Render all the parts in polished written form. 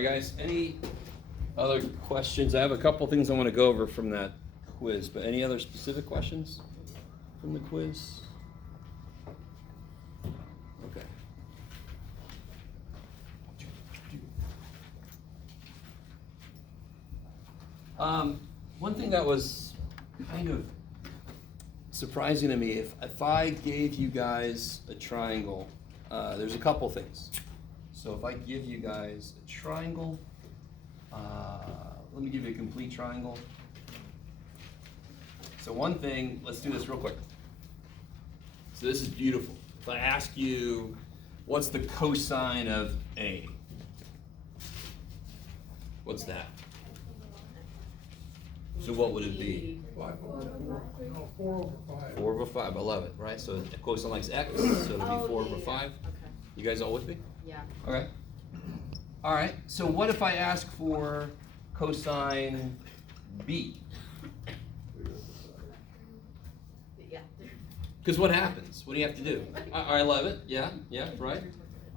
right, guys, any other questions? I have a couple things I want to go over from that quiz, but any other specific questions from the quiz? Okay. One thing that was kind of surprising to me, if I gave you guys a triangle, there's a couple things. So if I give you guys a triangle, let me give you a complete triangle. So one thing, let's do this real quick. So this is beautiful. If I ask you, what's the cosine of A? What's that? So what would it be? 5 over 4. No, 4 over 5. 4 over 5, I love it, right? So cosine likes x, so it'll be 4 over 5. Okay. You guys all with me? Yeah. Okay. All right, so what if I ask for cosine B? Yeah. Because what happens? What do you have to do? I love it. Yeah, right.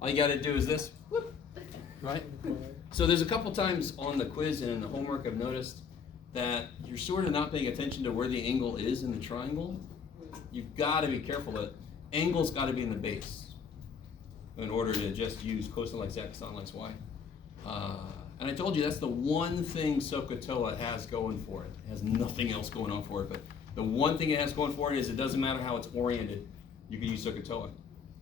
All you got to do is this, whoop, right? So there's a couple times on the quiz and in the homework I've noticed that you're sort of not paying attention to where the angle is in the triangle. You've got to be careful that angle's got to be in the base in order to just use cosine likes x, sine likes y. And I told you that's the one thing SOHCAHTOA has going for it. It has nothing else going on for it, but the one thing it has going for it is it doesn't matter how it's oriented, you can use SOHCAHTOA.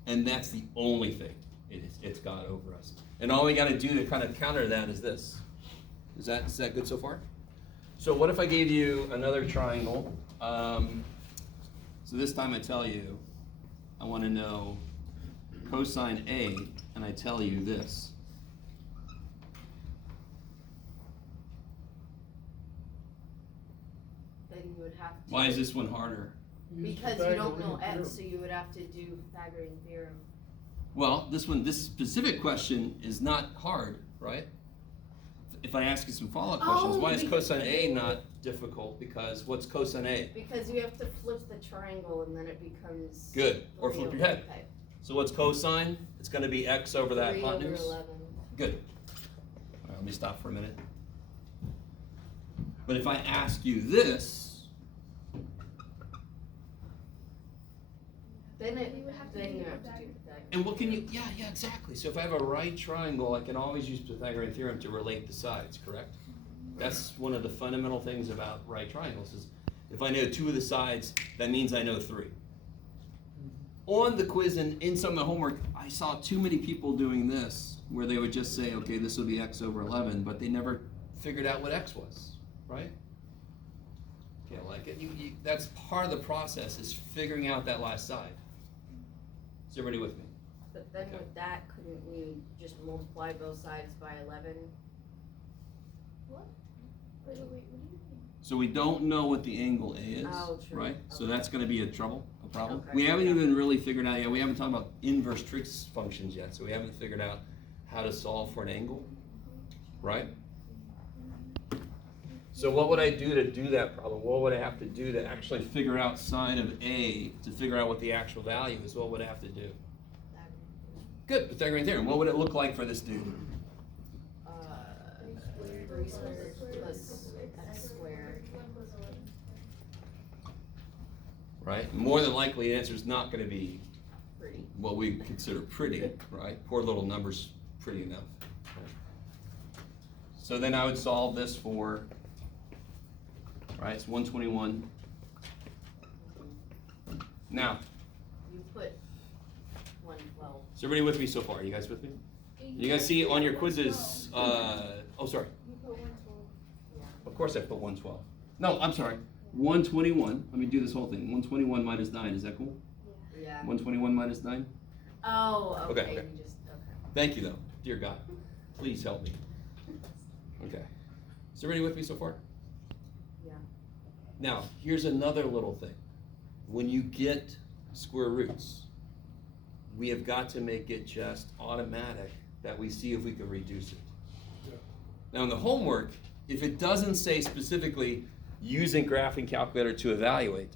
And that's the only thing it's got over us. And all we got to do to kind of counter that is this. Is that good so far? So what if I gave you another triangle? So this time I tell you, I want to know cosine A, and I tell you this. Then you would have to. Why is this one harder? Because you don't know x, so you would have to do Pythagorean theorem. Well, this specific question is not hard, right? If I ask you some follow-up questions, why is cosine A not difficult? Because what's cosine A? Because you have to flip the triangle and then it becomes. Good. Or flip your head. Okay. So what's cosine? It's going to be x over that 3 hypotenuse. over 11. Good. All right, let me stop for a minute. But if I ask you this, Then you have to do Pythagorean. and what can you, yeah, exactly. So if I have a right triangle, I can always use Pythagorean theorem to relate the sides, correct? That's one of the fundamental things about right triangles is if I know 2 of the sides, that means I know 3. On the quiz and in some of the homework, I saw too many people doing this, where they would just say, okay, this will be x over 11, but they never figured out what x was, right? Can't like it. That's part of the process, is figuring out that last side. Is everybody with me? But then with that, couldn't we just multiply both sides by 11? What? Wait, what do you mean? So we don't know what the angle A is, Oh, true. right? So Okay. that's going to be a problem. Okay. We haven't even really figured out yet. We haven't talked about inverse trig functions yet, so we haven't figured out how to solve for an angle, right? So what would I do to do that problem? What would I have to do to actually figure out sine of A, to figure out what the actual value is? What would I have to do? Good, Pythagorean theorem. What would it look like for this dude? 3 squared plus x squared. Right? More than likely, the answer is not going to be Pretty. what we consider pretty, right? Poor little numbers, pretty enough. So then I would solve this for, right, it's 121. Now, You put 112. is everybody with me so far? You guys with me? You guys see on your quizzes, oh, sorry. You put 112. Of course I put 112. No, I'm sorry. 121. Let me do this whole thing. 121 minus 9. Is that cool? Yeah. 121 minus 9? Oh, okay. Okay. You just, okay. Thank you, though. Dear God, please help me. Okay. Is everybody with me so far? Yeah. Now, here's another little thing. When you get square roots, we have got to make it just automatic that we see if we can reduce it. Yeah. Now, in the homework, if it doesn't say specifically using graphing calculator to evaluate,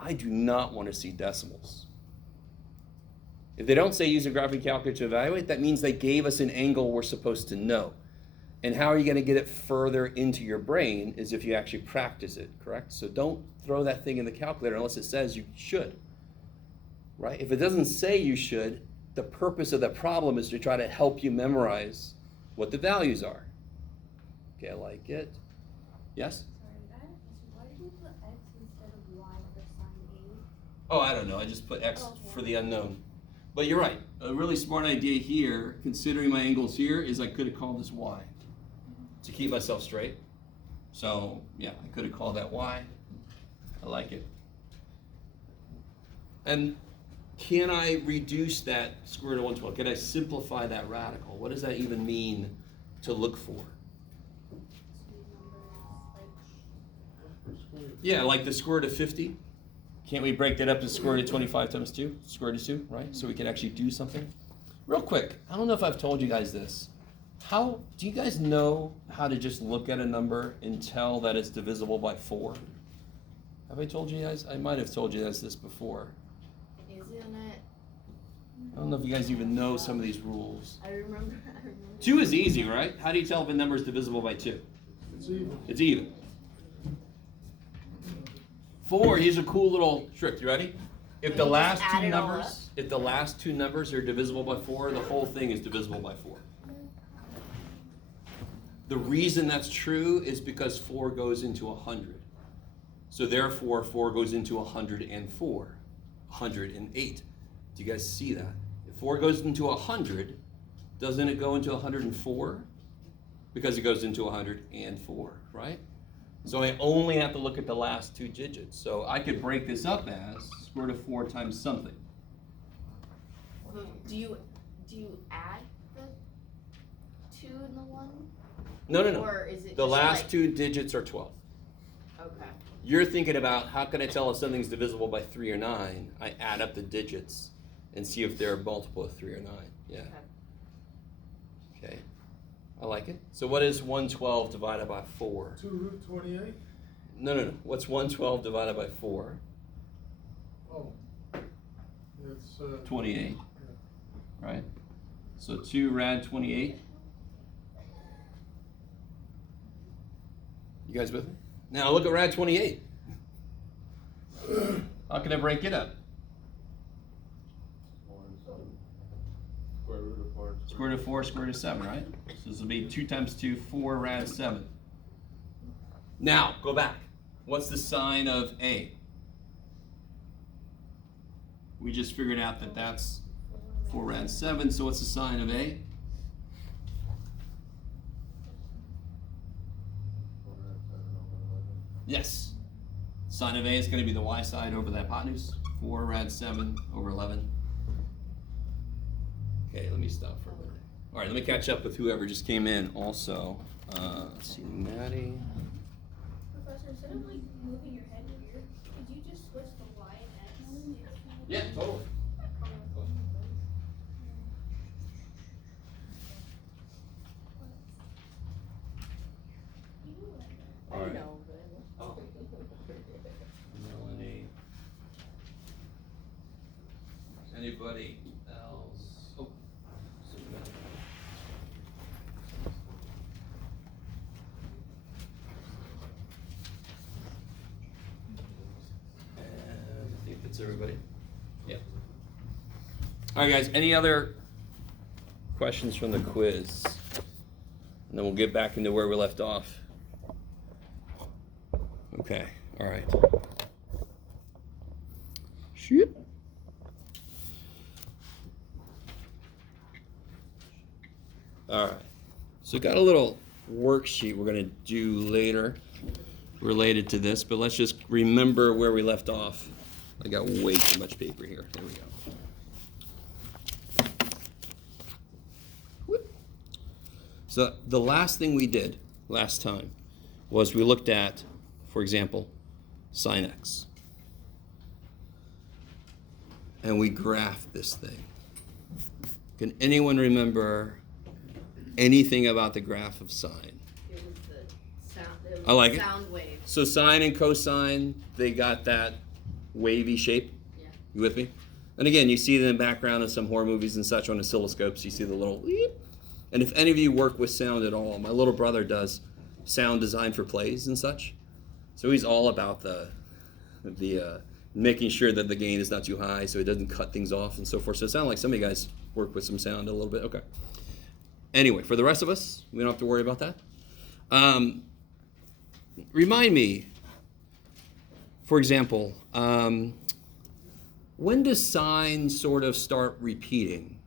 I do not want to see decimals. If they don't say using graphing calculator to evaluate, that means they gave us an angle we're supposed to know. And how are you going to get it further into your brain is if you actually practice it, correct? So don't throw that thing in the calculator unless it says you should, right? If it doesn't say you should, the purpose of the problem is to try to help you memorize what the values are. Okay, I like it. Yes? Sorry, I have a question. Why did you put X instead of Y for sine Oh, I don't know. I just put X Okay. for the unknown. But you're right. A really smart idea here, considering my angles here, is I could have called this Y to keep myself straight. So, yeah, I could have called that Y. I like it. And can I reduce that square root of 112? Can I simplify that radical? What does that even mean to look for? A? Two numbers, like, Yeah, like the square root of 50. Can't we break that up to square root of 25 times 2? Square root of 2, right? So we can actually do something. Real quick, I don't know if I've told you guys this. How do you guys know how to just look at a number and tell that it's divisible by 4? Have I told you guys? I might have told you guys this before. Isn't it? I don't know if you guys even know some of these rules. I remember. 2 is easy, right? How do you tell if a number is divisible by 2? It's even. It's even. 4, here's a cool little trick. You ready? If the just last add two it all numbers, if the last two numbers are divisible by 4, the whole thing is divisible by 4. The reason that's true is because 4 goes into 100. So therefore, 4 goes into 104, 108. Do you guys see that? If 4 goes into 100, doesn't it go into 104? Because it goes into 104, right? So I only have to look at the last 2 digits. So I could break this up as square root of 4 times something. Do you add the 2 and the 1? No. Or is it The just last like, 2 digits are 12. Okay. You're thinking about how can I tell if something's divisible by 3 or 9? I add up the digits and see if they're a multiple of 3 or 9. Yeah. Okay. I like it. So what is 112 divided by 4? 2 root 28? No. What's 112 divided by 4? Oh. It's, 28. Right? So 2 rad 28. You guys with me? Now look at rad 28. How can I break it up? Square root of 4, square root of 7, right? So this will be 2 times 2, 4 rad 7. Now, go back. What's the sign of A? We just figured out that that's 4 rad 7, so what's the sign of A? Yes. Sign of A is going to be the y side over the hypotenuse. 4 rad 7 over 11. Okay, let me stop for a minute. All right, let me catch up with whoever just came in also. Let's see, Maddie. Professor, instead of like moving your head here, could you just switch the Y and X? Yeah, totally. All right. No, but Oh. Melanie. Anybody else? Oh. And I think that's everybody. Yeah. All right, guys. Any other questions from the quiz? And then we'll get back into where we left off. Okay, all right. Shoot. All right. So got a little worksheet we're going to do later related to this, but let's just remember where we left off. I got way too much paper here. There we go. Whoop. So the last thing we did last time was we looked at, for example, sine x. And we graphed this thing. Can anyone remember anything about the graph of sine? it was the sound. It was I like the it. sound wave. So sine and cosine, they got that wavy shape. Yeah. You with me? And again, you see it in the background of some horror movies and such on oscilloscopes. You see the little beep. And if any of you work with sound at all, my little brother does sound design for plays and such. So he's all about the making sure that the gain is not too high so it doesn't cut things off and so forth. So it sounds like some of you guys work with some sound a little bit. Okay. Anyway, for the rest of us, we don't have to worry about that. Remind me, for example, when does sine sort of start repeating?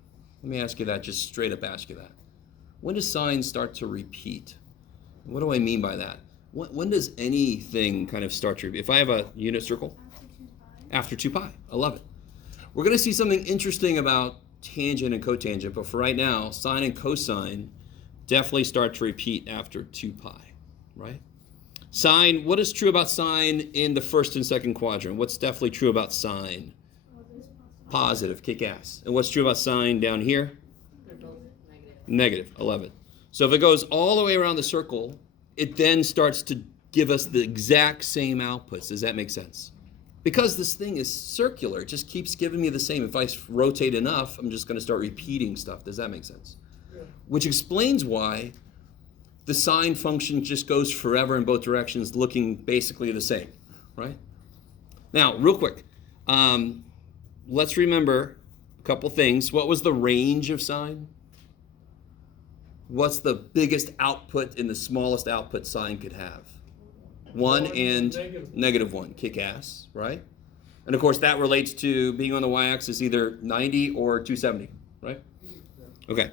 Let me ask you that, just straight up ask you that. When does sine start to repeat? What do I mean by that? When does anything kind of start to repeat? If I have a unit circle? After 2 pi. I love it. We're going to see something interesting about tangent and cotangent, but for right now, sine and cosine definitely start to repeat after 2 pi, right? Sine, what is true about sine in the first and second quadrant? What's definitely true about sine? Positive, kick ass. And what's true about sine down here? They're both negative. Negative, I love it. So if it goes all the way around the circle, it then starts to give us the exact same outputs. Does that make sense? Because this thing is circular, it just keeps giving me the same. If I rotate enough, I'm just going to start repeating stuff. Does that make sense? Yeah. Which explains why the sine function just goes forever in both directions, looking basically the same, right? Now, real quick, let's remember a couple things. What was the range of sine? What's the biggest output and the smallest output sine could have? 1 and -1, kick ass, right? And of course that relates to being on the y-axis either 90 or 270, right? Okay.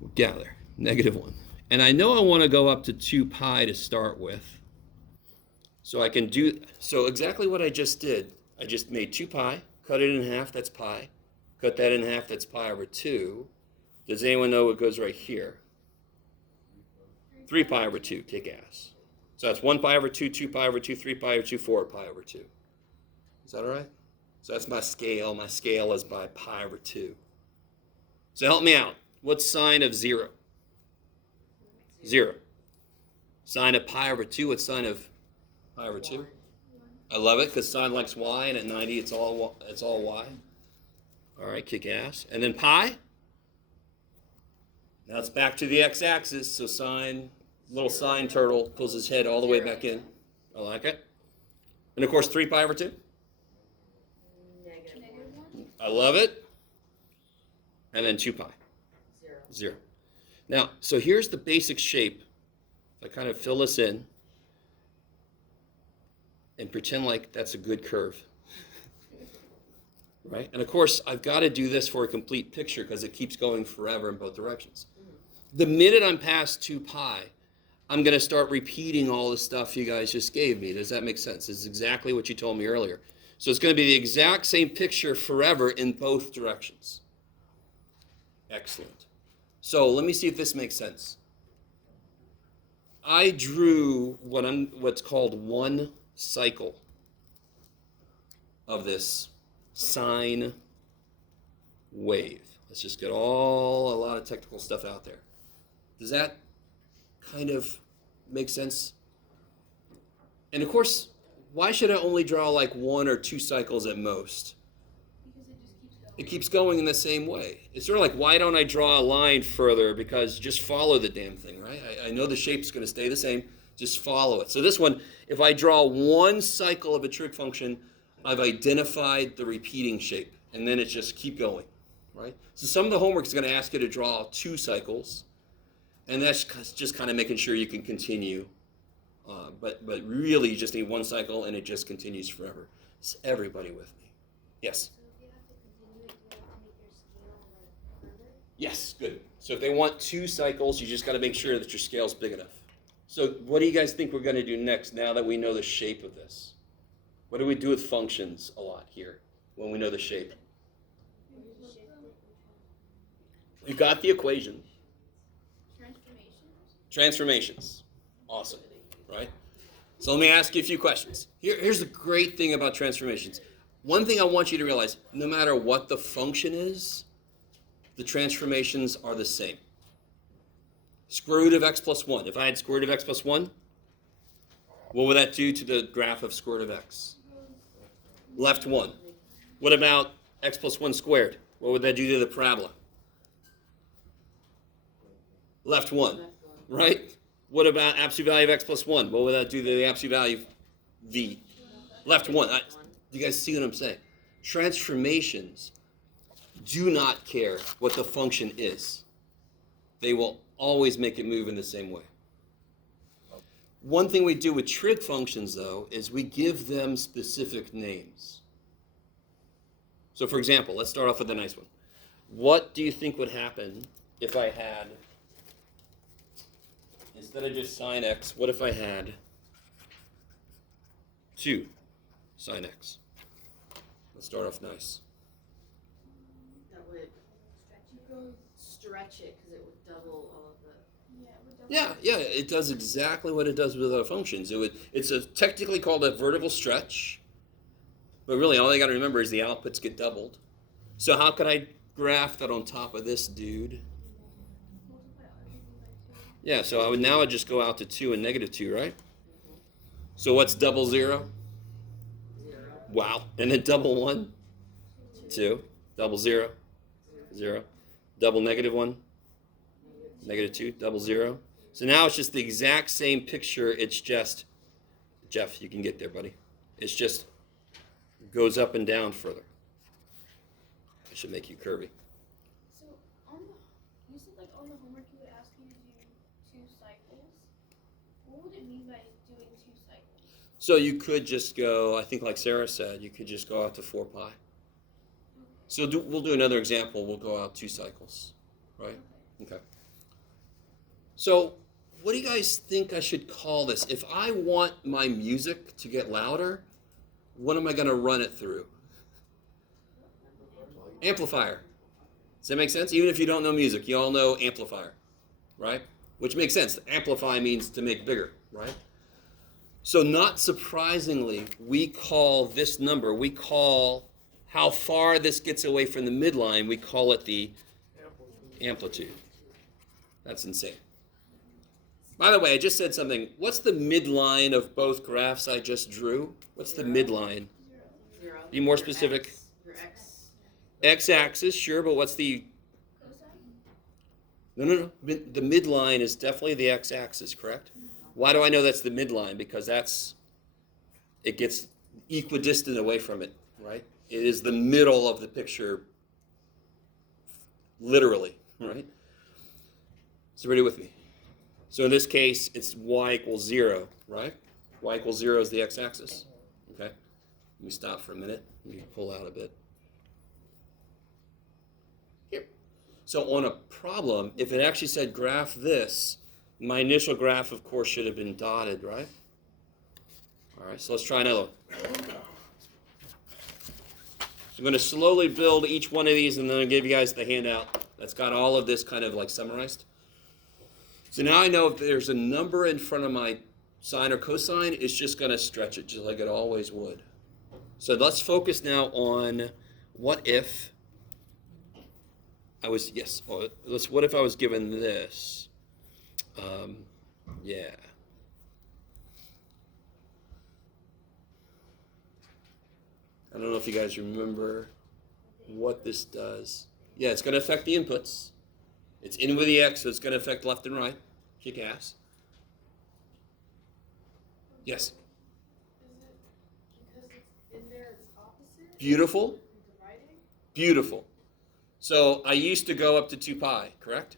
We'll gather, -1. And I know I want to go up to 2 pi to start with. So I can do, so exactly what I just did. I just made 2 pi, cut it in half, that's pi. Cut that in half, that's pi over 2. Does anyone know what goes right here? 3 pi over 2, kick ass. So that's 1 pi over 2, 2 pi over 2, 3 pi over 2, 4 pi over 2. Is that all right? So that's my scale. My scale is by pi over 2. So help me out. What's sine of 0? 0. Sine of pi over 2, what's sine of pi over 2? I love it because sine likes y, and at 90 it's all y. All right, kick ass. And then pi? Now it's back to the x-axis, so sine, little sine turtle pulls his head all the way back in. I like it. And of course, 3 pi over 2. -1. I love it. And then 2 pi. 0. 0. Now, so here's the basic shape. If I kind of fill this in and pretend like that's a good curve. Right? And of course, I've got to do this for a complete picture because it keeps going forever in both directions. The minute I'm past 2 pi, I'm going to start repeating all the stuff you guys just gave me. Does that make sense? This is exactly what you told me earlier. So it's going to be the exact same picture forever in both directions. Excellent. So let me see if this makes sense. I drew what's called one cycle of this sine wave. Let's just get a lot of technical stuff out there. Does that kind of make sense? And of course, why should I only draw like 1 or 2 cycles at most? Because it just keeps going. It keeps going in the same way. It's sort of like, why don't I draw a line further? Because just follow the damn thing, right? I know the shape's going to stay the same. Just follow it. So this one, if I draw 1 cycle of a trig function, I've identified the repeating shape, and then it just keep going, right? So some of the homework is going to ask you to draw 2 cycles, and that's just kind of making sure you can continue. But really, you just need 1 cycle, and it just continues forever. Is everybody with me? Yes? So if you have to continue it, do you have to make your scale like further? Yes, good. So if they want 2 cycles, you just got to make sure that your scale's big enough. So what do you guys think we're going to do next now that we know the shape of this? What do we do with functions a lot here when we know the shape? You got the equation. Transformations. Awesome, right? So let me ask you a few questions. Here's the great thing about transformations. One thing I want you to realize, no matter what the function is, the transformations are the same. Square root of x plus 1. If I had square root of x plus 1, what would that do to the graph of square root of x? Left 1. What about x plus 1 squared? What would that do to the parabola? Left 1, Left one. right? What about absolute value of x plus 1? What would that do to the absolute value of v? Left 1. One. You guys see what I'm saying? Transformations do not care what the function is. They will always make it move in the same way. One thing we do with trig functions, though, is we give them specific names. So, for example, let's start off with a nice one. What do you think would happen if I had, instead of just sine x, what if I had 2 sine x? Let's start off nice. That would stretch it because it would double all of the. Yeah, we're double. Yeah, it does exactly what it does with other functions. It's technically called a vertical stretch, but really all I got to remember is the outputs get doubled. So how could I graph that on top of this dude? Multiply everything by 2. Yeah, so I'd just go out to 2 and negative 2, right? So what's double 0? 0. Wow. And then double 1? 2. Double 0? 0. Double negative 1? Negative 2. Double 0. So now it's just the exact same picture. It's just, Jeff, you can get there, buddy. It's just goes up and down further. I should make you curvy. So you said like on the homework you would ask you to do 2 cycles. What would it mean by doing 2 cycles? So you could just go, I think like Sarah said, you could just go out to 4 pi. So we'll do another example. We'll go out 2 cycles, right? Okay. So what do you guys think I should call this? If I want my music to get louder, what am I going to run it through? Amplifier. Does that make sense? Even if you don't know music, you all know amplifier, right? Which makes sense. Amplify means to make bigger, right? So not surprisingly, we call this number, we call how far this gets away from the midline, we call it the amplitude. That's insane. By the way, I just said something. What's the midline of both graphs I just drew? What's the midline? 0. Be more specific. Your x. X-axis, sure, but what's the... Cosine? No. The midline is definitely the x-axis, correct? Why do I know that's the midline? Because it gets equidistant away from it, right? It is the middle of the picture, literally, right? So ready with me? So in this case, it's y equals 0, right? Y equals 0 is the x-axis, okay? Let me stop for a minute. Let me pull out a bit. Here. So on a problem, if it actually said graph this, my initial graph, of course, should have been dotted, right? All right, so let's try another one. So I'm going to slowly build each one of these, and then I'll give you guys the handout that's got all of this kind of like summarized. So now I know if there's a number in front of my sine or cosine, it's just going to stretch it just like it always would. So let's focus now on what if I was, what if I was given this? Yeah. I don't know if you guys remember what this does. Yeah, it's going to affect the inputs. It's in with the x, so it's going to affect left and right. Kick ass. Yes? Is it because it's in there, it's opposite? Beautiful. Dividing? Beautiful. So I used to go up to 2 pi, correct?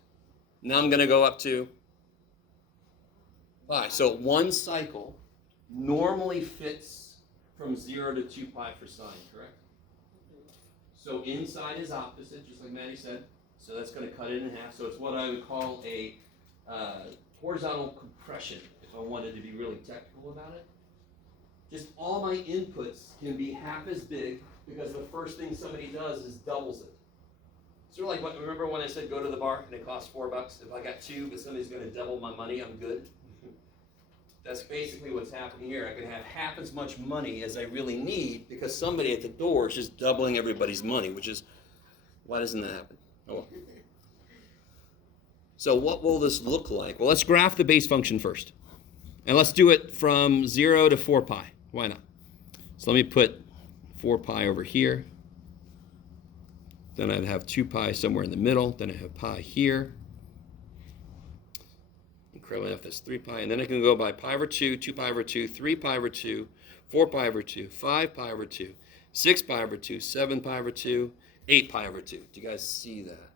Now I'm going to go up to pi. So one cycle normally fits from 0 to 2 pi for sine, correct? So inside is opposite, just like Maddie said. So that's going to cut it in half. So it's what I would call a horizontal compression, if I wanted to be really technical about it. Just all my inputs can be half as big because the first thing somebody does is doubles it. Sort of like, remember when I said go to the bar and it costs $4? If I got 2, but somebody's going to double my money, I'm good. That's basically what's happening here. I can have half as much money as I really need because somebody at the door is just doubling everybody's money, which is, why doesn't that happen? Oh well. So what will this look like? Well, let's graph the base function first. And let's do it from 0 to 4 pi. Why not? So let me put 4 pi over here. Then I'd have 2 pi somewhere in the middle. Then I have pi here. curling F, that's 3 pi. And then I can go by pi over 2, 2 pi over 2, 3 pi over 2, 4 pi over 2, 5 pi over 2, 6 pi over 2, 7 pi over 2, 8 pi over 2. Do you guys see that?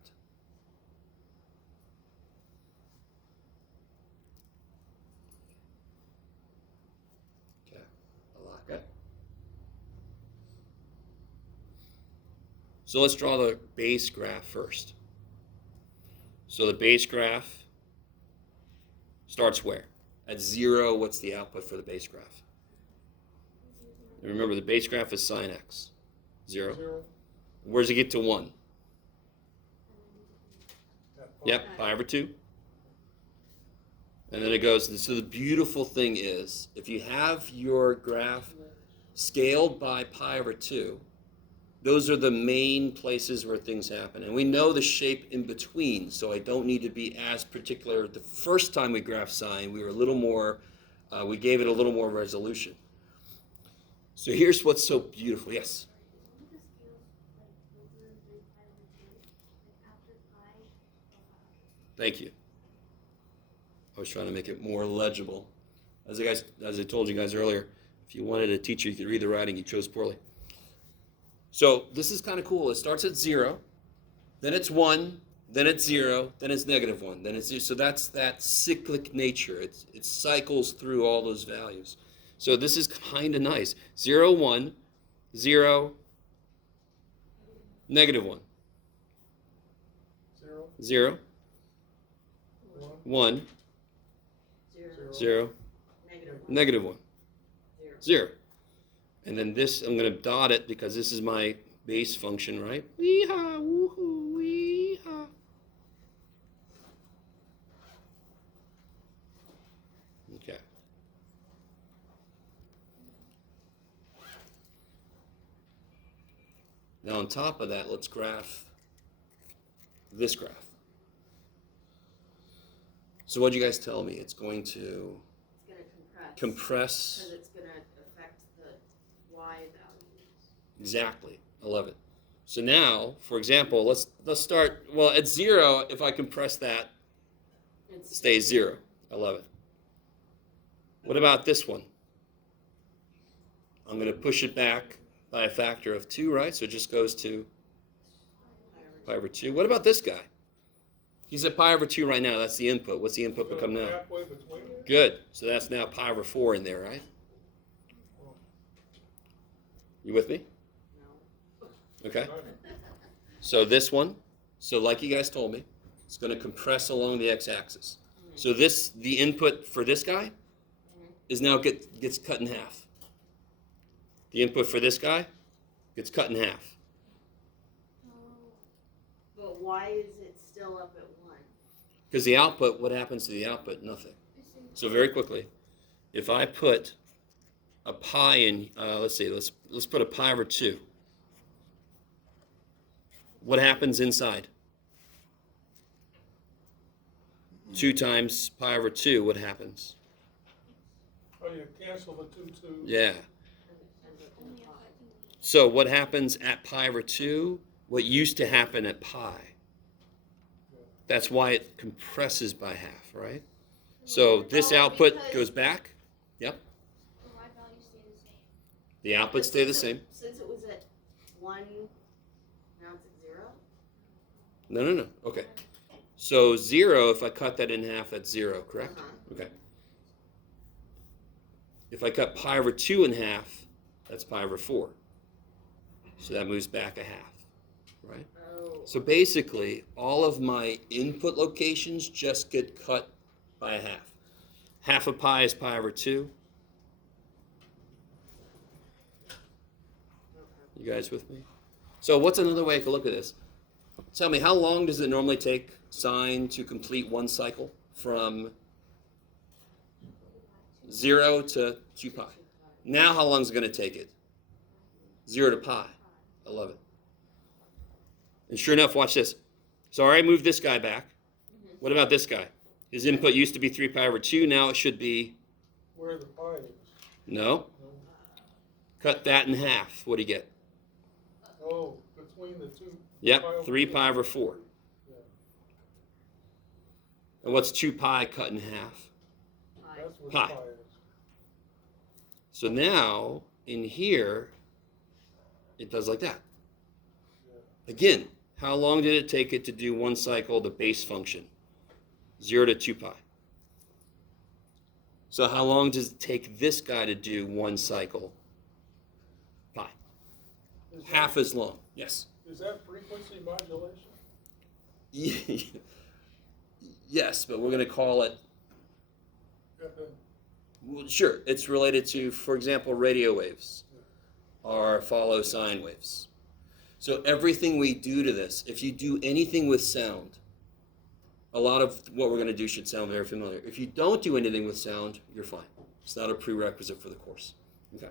Okay, I like it. So let's draw the base graph first. So the base graph starts where? At 0, what's the output for the base graph? And remember, the base graph is sine x. 0. 0. Where does it get to 1? At Yep, pi over 2. And then it goes, so the beautiful thing is, if you have your graph scaled by pi over 2, those are the main places where things happen. And we know the shape in between, so I don't need to be as particular. The first time we graphed sine, we were a little more, we gave it a little more resolution. So here's what's so beautiful. Yes? Thank you. I was trying to make it more legible. As I told you guys earlier, if you wanted a teacher, you could read the writing, you chose poorly. So this is kind of cool. It starts at 0, then it's 1, then it's 0, then it's -1, then it's 0. So that's that cyclic nature. It cycles through all those values. So this is kind of nice. 0, 1, 0, -1. 0. 0, 1. 1, 0, 0, -1. 0. And then this, I'm going to dot it because this is my base function, right? Wee-haw, woohoo, wee-haw. Okay. Now on top of that, let's graph this graph. So what do you guys tell me? It's going to It's gonna compress. compress. Because it's gonna affect the Y values. Exactly. I love it. So now, for example, let's start, well, at 0, if I compress that, it stays 0. I love it. What about this one? I'm going to push it back by a factor of 2, right? So it just goes to pi over 2. What about this guy? He's at pi over 2 right now. That's the input. What's the input become now? Halfway between it. Good. So that's now pi over 4 in there, right? You with me? No. Okay. So this one, so like you guys told me, it's going to compress along the x-axis. So the input for this guy is now gets cut in half. The input for this guy gets cut in half. But why is it still up at 1? Because the output, what happens to the output? Nothing. So very quickly, if I put a pi in, let's see, let's put a pi over 2. What happens inside? 2 times pi over 2, what happens? Oh, you cancel the 2, 2. Yeah. So what happens at pi over 2? What used to happen at pi. That's why it compresses by half, right? So this output goes back. Yep. The Y values stay the same. The outputs stay the same. Since it was at 1, now it's at 0? No. Okay. So 0, if I cut that in half, that's 0, correct? Uh-huh. Okay. If I cut pi over 2 in half, that's pi over 4. So that moves back a half, right? Oh. So basically, all of my input locations just get cut by a half. Half of pi is pi over 2. You guys with me? So what's another way I could look at this? Tell me, how long does it normally take sine to complete one cycle from 0 to 2 pi? Now how long is it going to take it? 0 to pi. I love it. And sure enough, watch this. So I already moved this guy back. What about this guy? His input used to be 3 pi over 2. Now it should be, Where the pi is. no. Cut that in half. What do you get? Oh, between the 2. Yep, 3 pi over 4. Yeah. And what's 2 pi cut in half? Pi. That's what Pi. pi is. So now, in here, it does like that. Again, how long did it take it to do one cycle, the base function? 0 to 2 pi. So how long does it take this guy to do one cycle? Pi. Is that- Half as long. Yes. Is that frequency modulation? Yes, but we're going to call it, well, sure, it's related to, for example, radio waves or follow sine waves. So everything we do to this, if you do anything with sound, a lot of what we're going to do should sound very familiar. If you don't do anything with sound, you're fine. It's not a prerequisite for the course. Okay.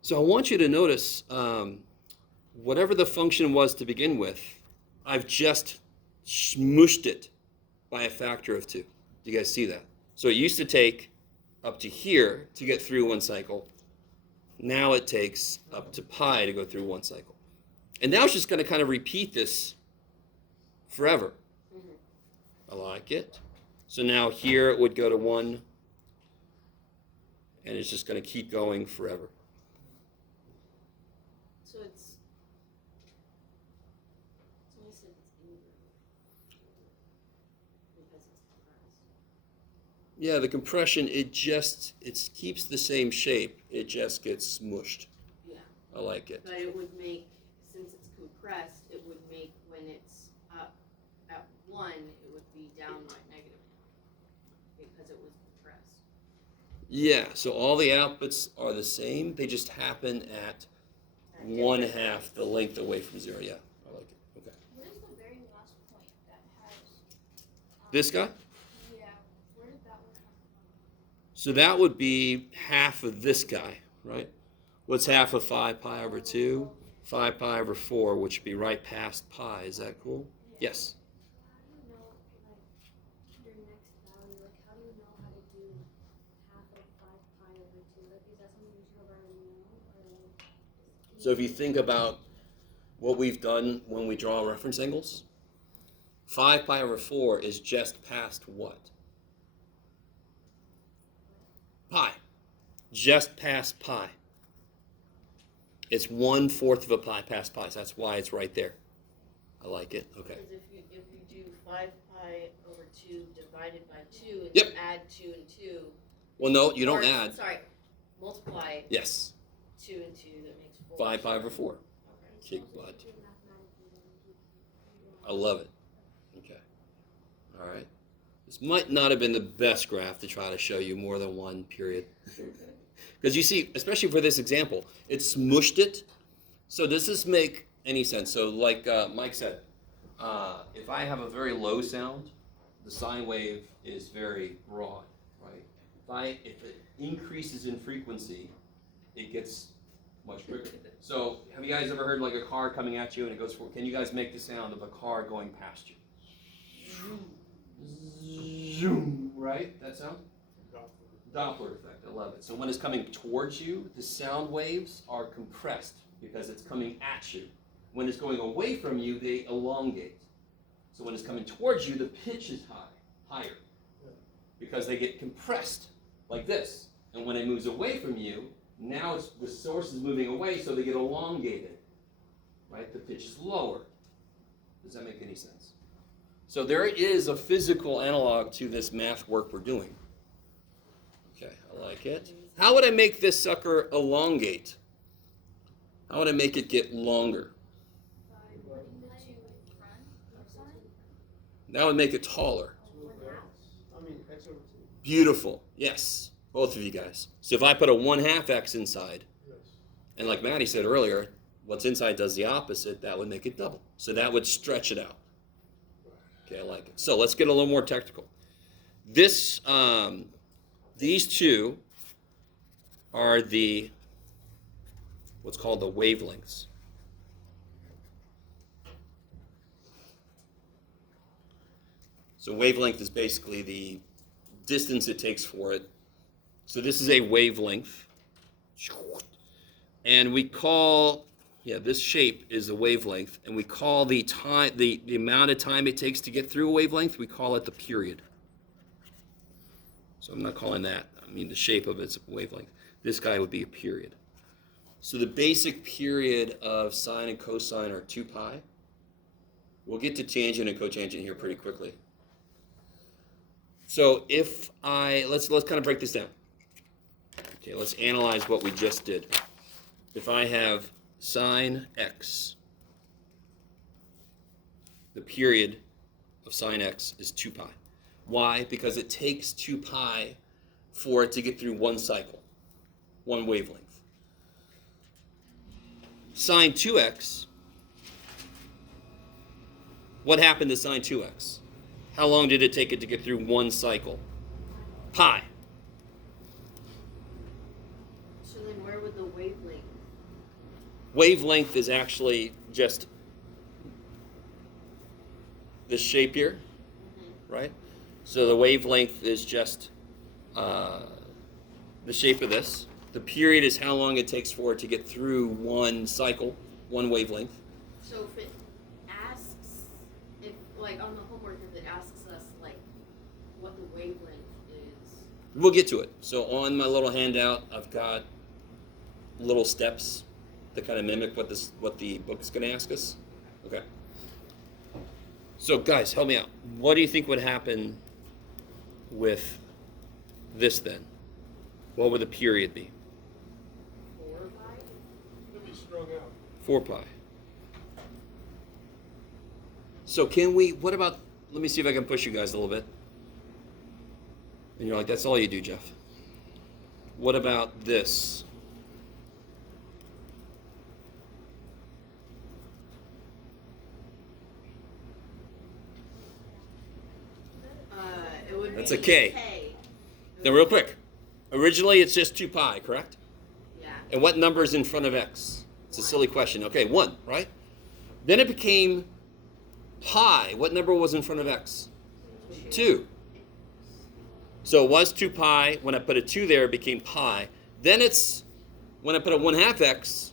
So I want you to notice whatever the function was to begin with, I've just smooshed it by a factor of 2. Do you guys see that? So it used to take up to here to get through one cycle. Now it takes up to pi to go through one cycle. And now it's just going to kind of repeat this forever. I like it. So now here it would go to 1, and it's just going to keep going forever. So it's only said it's inverted. Because it's compressed. Yeah, the compression, it keeps the same shape. It just gets smooshed. Yeah. I like it. But it would make, since it's compressed, it would make when it's up at 1, it would be down by negative because it was compressed. Yeah, so all the outputs are the same. They just happen at 1/2 the length away from 0. Yeah, I like it. Okay. What is the very last point that has? This guy? Yeah. Where did that one come from? So that would be half of this guy, right? What's half of 5 pi over 2? 5 pi over 4, which would be right past pi. Is that cool? Yes. How do you know, like, your next value? Like, how do you know how to do half of 5 pi over 2? Like, is that something you should have already known? Or, like, So if you think about what we've done when we draw reference angles, 5 pi over 4 is just past what? Pi. Just past pi. It's 1/4 of a pi past pi, so that's why it's right there. I like it. Okay. Because if you do 5 pi over 2 divided by 2, and Yep. you add 2 and 2. Well, no, you don't or, add. Sorry, multiply Yes. 2 and 2, that makes 4. 5 pi over 4. Okay. Kick butt. do it mathematically, then you I love it. Okay. All right. This might not have been the best graph to try to show you more than one period. Because you see, especially for this example, it smooshed it. So does this make any sense? So like Mike said, if I have a very low sound, the sine wave is very broad, right? If it increases in frequency, it gets much bigger. So have you guys ever heard like a car coming at you and it goes for, can you guys make the sound of a car going past you? Zoom, right? That sound? Doppler effect, I love it. So when it's coming towards you, the sound waves are compressed because it's coming at you. When it's going away from you, they elongate. So when it's coming towards you, the pitch is higher, because they get compressed like this. And when it moves away from you, now the source is moving away, so they get elongated, right? The pitch is lower. Does that make any sense? So there is a physical analog to this math work we're doing. Okay, I like it. How would I make this sucker elongate? How would I make it get longer? By putting the 2 in front of sign? That would make it taller. X over 2. Beautiful. Yes, both of you guys. So if I put a 1/2 x inside, Yes. and like Maddie said earlier, what's inside does the opposite, that would make it double. So that would stretch it out. Okay, I like it. So let's get a little more technical. This, these two are what's called the wavelengths. So wavelength is basically the distance it takes for it. So this is a wavelength. And we call Yeah, this shape is a wavelength, and we call the time, the amount of time it takes to get through a wavelength, we call it the period. So I'm not calling that. I mean, the shape of it's a wavelength. This guy would be a period. So the basic period of sine and cosine are 2 pi. We'll get to tangent and cotangent here pretty quickly. So if let's kind of break this down. Okay, let's analyze what we just did. If I have sine x, the period of sine x is 2 pi. Why? Because it takes 2 pi for it to get through one cycle, one wavelength. Sine 2x, what happened to sine 2x? How long did it take it to get through one cycle? Pi. So then where would the wavelength? Wavelength is actually just this shape here, right? So the wavelength is just the shape of this. The period is how long it takes for it to get through one cycle, one wavelength. So if it asks, if like on the homework, if it asks us like what the wavelength is. We'll get to it. So on my little handout, I've got little steps that kind of mimic what the book is going to ask us. Okay. So guys, help me out. What do you think would happen with this then? What would the period be? 4 pi? It'd be strung out. 4 pi. So can we, what about, let me see if I can push you guys a little bit. And you're like, that's all you do, Jeff. What about this? It would That's be a K. Now real quick. Originally it's just 2 pi, correct? Yeah. And what number is in front of x? It's a silly question. Okay, 1, right? Then it became pi. What number was in front of x? 2. So it was 2 pi. When I put a 2 there, it became pi. Then it's, when I put a 1/2 x,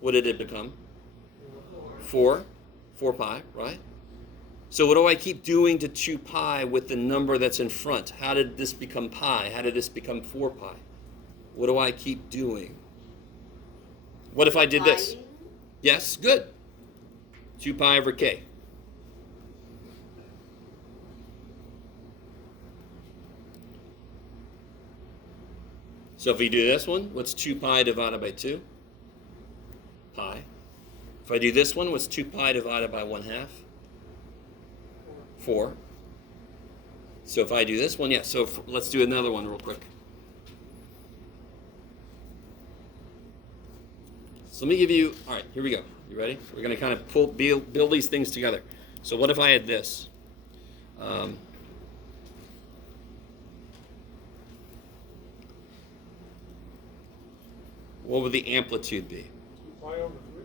what did it become? 4 pi, right? So what do I keep doing to 2 pi with the number that's in front? How did this become pi? How did this become 4 pi? What do I keep doing? What if I did this? Dividing? Yes, good. 2 pi over k. So if we do this one, what's 2 pi divided by 2? Pi. If I do this one, what's 2 pi divided by 1/2? 4. So if I do this one, yeah, so let's do another one real quick. So let me give you, all right, here we go. You ready? We're going to kind of build these things together. So what if I had this? What would the amplitude be? 2 pi over 3.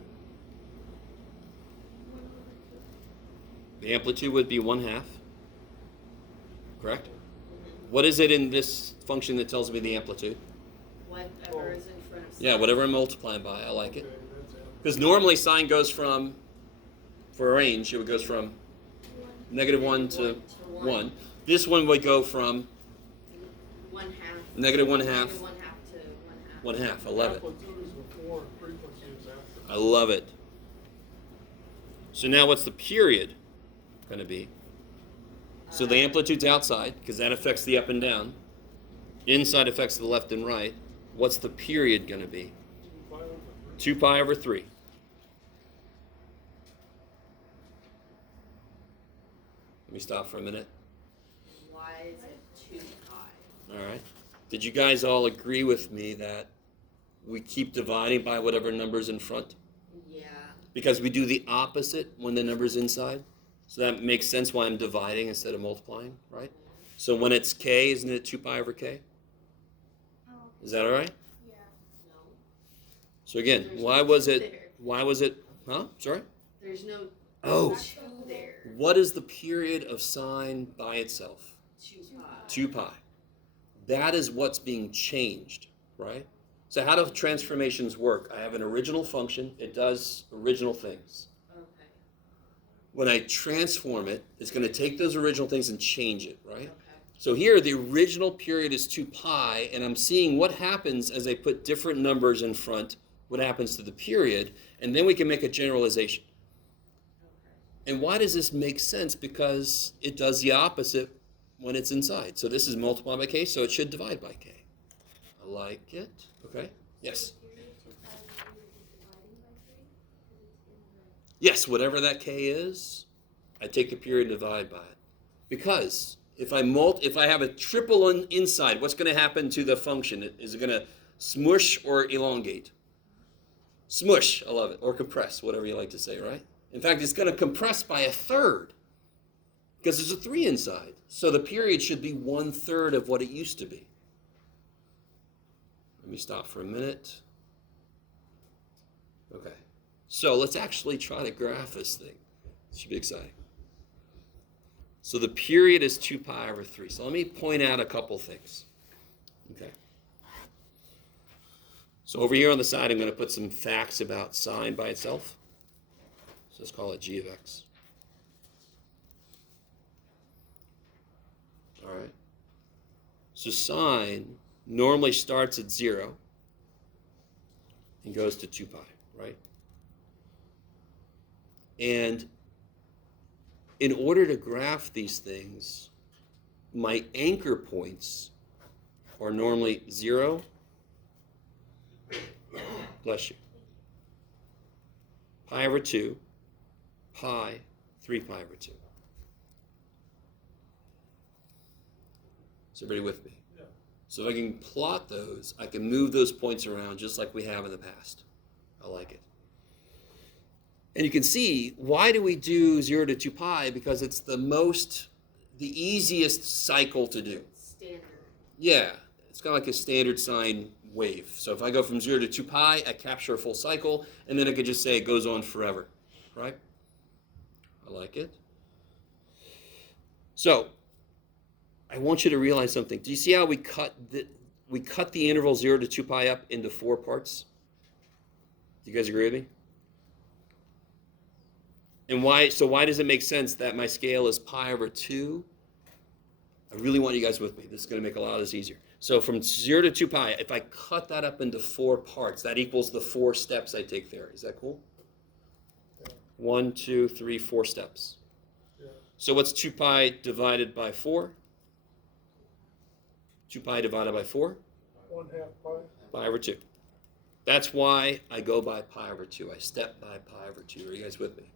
The amplitude would be 1/2. Correct? What is it in this function that tells me the amplitude? Whatever is in front of Yeah, whatever I'm multiplying by. I like Okay, it. that's it. Because normally sine goes from, for a range, it goes from -1 to 1. This one would go from 1/2. -1/2, -1/2 to 1/2. 1/2. I love it. Amplitude is before and frequency is after. I love it. So now what's the period going to be? So the amplitude's outside, because that affects the up and down. Inside affects the left and right. What's the period going to be? 2 pi over 3. 2 pi over 3. Let me stop for a minute. Why is it 2 pi? All right. Did you guys all agree with me that we keep dividing by whatever number's in front? Yeah. Because we do the opposite when the number's inside? So that makes sense why I'm dividing instead of multiplying, right? So when it's k, isn't it 2 pi over k? Oh, Is that all right? yeah. No. So again, There's why no was two it, there. why was it, huh? Sorry? There's no Oh, 2 there. what is the period of sine by itself? 2 pi. 2 pi. That is what's being changed, right? So how do transformations work? I have an original function. It does original things. Okay. When I transform it, it's going to take those original things and change it, right? Okay. So here, the original period is 2 pi, and I'm seeing what happens as I put different numbers in front, what happens to the period, and then we can make a generalization. Okay. And why does this make sense? Because it does the opposite when it's inside. So this is multiply by k, so it should divide by k. I like it. Okay? Yes? The period 2 pi over 3 is dividing by 3? Because it's in the... Yes, whatever that k is, I take the period and divide by it. Because if I have a triple inside, what's going to happen to the function? Is it going to smush or elongate? Smush, I love it, or compress, whatever you like to say, right? In fact, it's going to compress by 1/3 because there's a 3 inside. So the period should be 1/3 of what it used to be. Let me stop for a minute. Okay. So let's actually try to graph this thing. It should be exciting. So the period is 2 pi over 3. So let me point out a couple things. Okay. So over here on the side, I'm going to put some facts about sine by itself. So let's call it g of x. All right. So sine normally starts at 0 and goes to 2 pi, right? And in order to graph these things, my anchor points are normally 0, bless you, pi over 2, pi, 3 pi over 2. Is everybody with me? Yeah. So if I can plot those, I can move those points around just like we have in the past. I like it. And you can see, why do we do 0 to 2 pi? Because it's the easiest cycle to do. Standard. Yeah, it's kind of like a standard sine wave. So if I go from 0 to 2 pi, I capture a full cycle, and then I could just say it goes on forever, right? I like it. So I want you to realize something. Do you see how we cut the interval 0 to 2 pi up into 4 parts? Do you guys agree with me? And why does it make sense that my scale is pi over 2? I really want you guys with me. This is going to make a lot of this easier. So from 0 to 2 pi, if I cut that up into 4 parts, that equals the 4 steps I take there. Is that cool? Yeah. 1, 2, 3, 4 steps. Yeah. So what's 2 pi divided by 4? 2 pi divided by 4? 1/2 pi. Pi over 2. That's why I go by pi over 2. I step by pi over 2. Are you guys with me?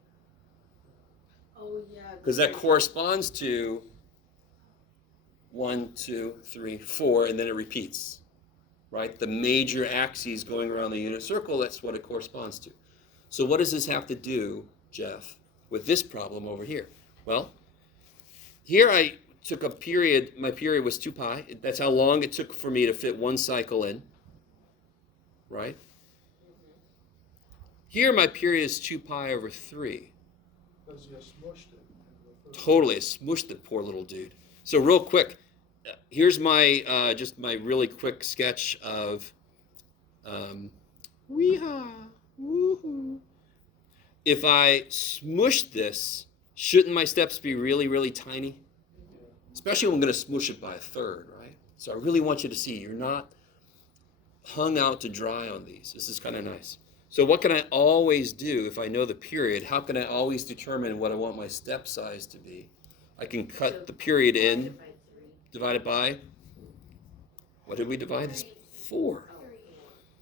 Oh, yeah. Because that corresponds to 1, 2, 3, 4, and then it repeats, right? The major axes going around the unit circle, that's what it corresponds to. So what does this have to do, Jeff, with this problem over here? Well, here I took a period, my period was 2 pi. That's how long it took for me to fit one cycle in, right? Here my period is 2 pi over 3. Because you smushed it. Totally, I smushed the poor little dude. So real quick, here's my just my really quick sketch of wee-haw, woohoo. If I smush this, shouldn't my steps be really, really tiny? Especially when I'm going to smush it by 1/3, right? So I really want you to see you're not hung out to dry on these. This is kind of nice. So what can I always do if I know the period? How can I always determine what I want my step size to be? I can cut the period in, divided by, what did we divide this? 4.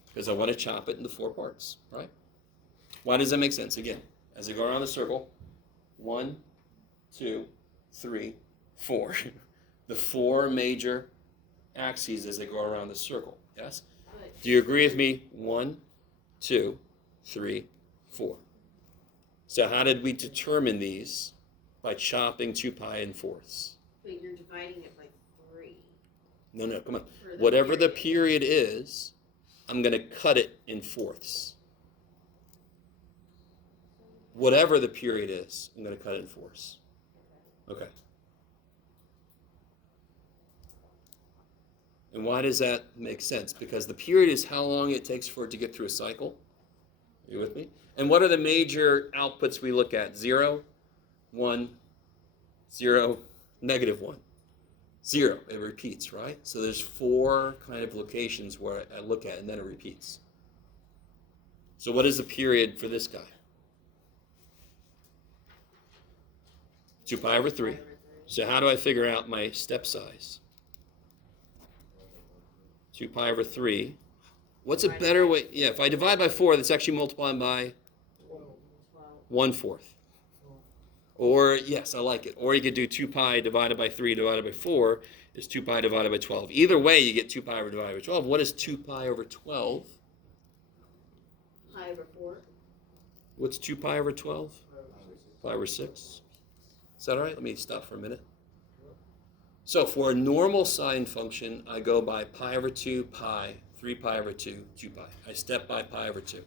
Because I want to chop it into 4 parts, right? Why does that make sense? Again, as I go around the circle, 1, 2, 3, 4. The 4 major axes as they go around the circle, yes? Do you agree with me? 1, 2, 3, 4. So how did we determine these? By chopping 2 pi in fourths. But you're dividing it by 3. No, come on. For the Whatever the period. period is, I'm going to cut it in fourths. Whatever the period is, I'm going to cut it in fourths. Okay. And why does that make sense? Because the period is how long it takes for it to get through a cycle. Are you with me? And what are the major outputs we look at? 0, 1, 0, -1. 0, it repeats, right? So there's 4 kind of locations where I look at and then it repeats. So what is the period for this guy? 2 pi over 3. So how do I figure out my step size? 2 pi over 3. What's a better way? Yeah, if I divide by 4, that's actually multiplying by 1/4. Or, yes, I like it. Or you could do 2 pi divided by 3 divided by 4 is 2 pi divided by 12. Either way, you get 2 pi over divided by 12. What is 2 pi over 12? Pi over 4. What's 2 pi over 12? Pi over 6. Is that all right? Let me stop for a minute. So for a normal sine function, I go by pi over 2, pi, 3 pi over 2, 2 pi. I step by pi over 2.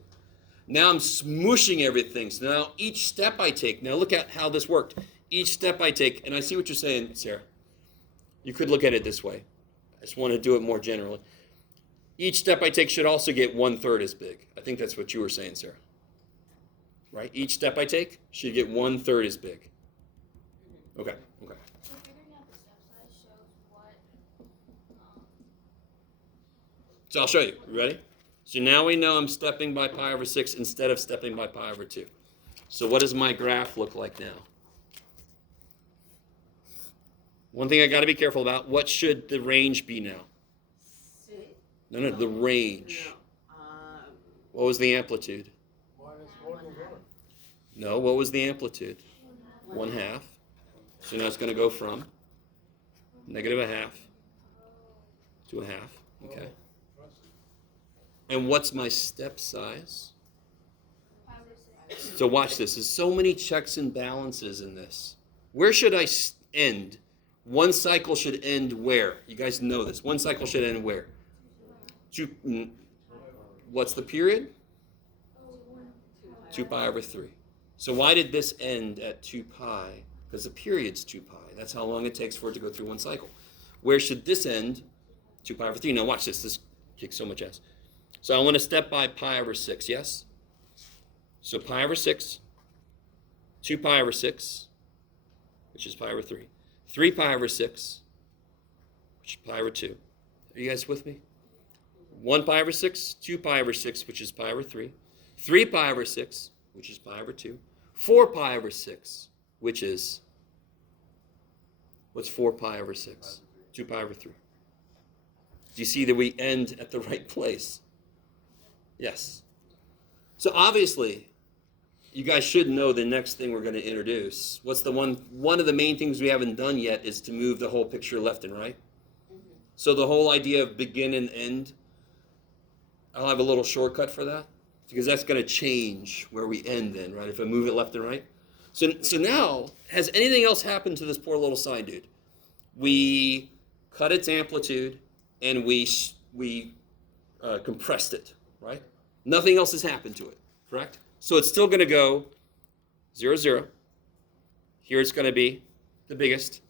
Now I'm smooshing everything. So now each step I take, now look at how this worked. Each step I take, and I see what you're saying, Sarah. You could look at it this way. I just want to do it more generally. Each step I take should also get 1/3 as big. I think that's what you were saying, Sarah. Right? Each step I take should get 1/3 as big. Okay, okay. So figuring out the step size shows what, So I'll show you. You ready? So now we know I'm stepping by pi over 6 instead of stepping by pi over 2. So what does my graph look like now? One thing I got to be careful about, what should the range be now? 6. No, the range. No. What was the amplitude? -1 to 1. No, what was the amplitude? 1/2. So now it's going to go from -1/2 to 1/2. Okay. And what's my step size? pi over 6. So watch this. There's so many checks and balances in this. Where should I end? One cycle should end where? You guys know this. One cycle should end where? What's the period? 2 pi over 3. So why did this end at 2 pi? Because the period's 2 pi. That's how long it takes for it to go through one cycle. Where should this end? 2 pi over 3. Now watch this. This kicks so much ass. So I want to step by pi over 6, yes? So pi over 6, 2 pi over 6, which is pi over 3. 3 pi over 6, which is pi over 2. Are you guys with me? 1 pi over 6, 2 pi over 6, which is pi over 3. 3 pi over 6, which is pi over 2. 4 pi over 6, which is, what's 4 pi over 6? 2 pi over 3. Do you see that we end at the right place? Yes. So obviously, you guys should know the next thing we're going to introduce. What's the one of the main things we haven't done yet is to move the whole picture left and right. So the whole idea of begin and end, I'll have a little shortcut for that because that's going to change where we end then, right? If I move it left and right. So now, has anything else happened to this poor little sine dude? We cut its amplitude and we compressed it, right? Nothing else has happened to it, correct? So it's still going to go 0, 0. Here it's going to be the biggest.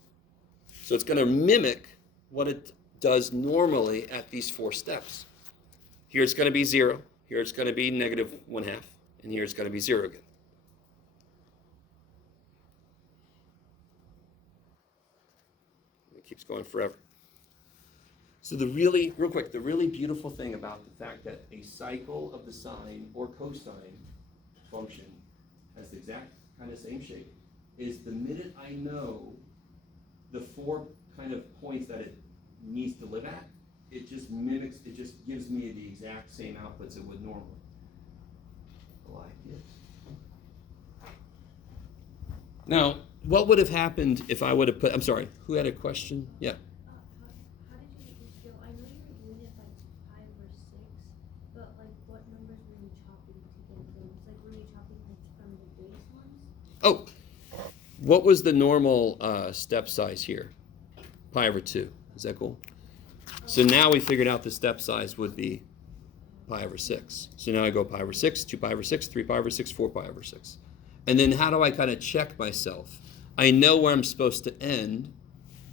So it's going to mimic what it does normally at these 4 steps. Here it's going to be 0. Here it's going to be -1/2. And here it's going to be 0 again. It keeps going forever. So the really beautiful thing about the fact that a cycle of the sine or cosine function has the exact kind of same shape is the minute I know the 4 kind of points that it needs to live at, it just mimics, it just gives me the exact same outputs it would normally. Like it. Now, what would have happened if I would have put, I'm sorry, who had a question? Yeah. How did you go? I know you were doing it like pi over 6, but like what numbers were you chopping to get those? Like were you chopping like from the base ones? Oh, what was the normal step size here? Pi over 2. Is that cool? So now we figured out the step size would be pi over 6. So now I go pi over 6, 2 pi over 6, 3 pi over 6, 4 pi over 6. And then how do I kind of check myself? I know where I'm supposed to end,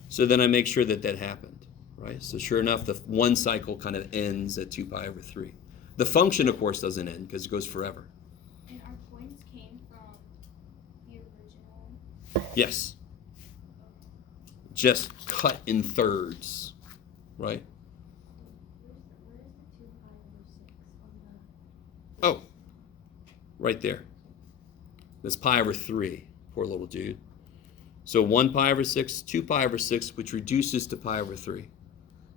so then I make sure that that happened, right? So sure enough, the one cycle kind of ends at 2 pi over 3. The function, of course, doesn't end because it goes forever. And our points came from the original. Yes. Just cut in thirds, right? Where's the 2 pi over 6 on the? Oh, right there. That's pi over 3. Poor little dude. So 1 pi over 6, 2 pi over 6, which reduces to pi over 3.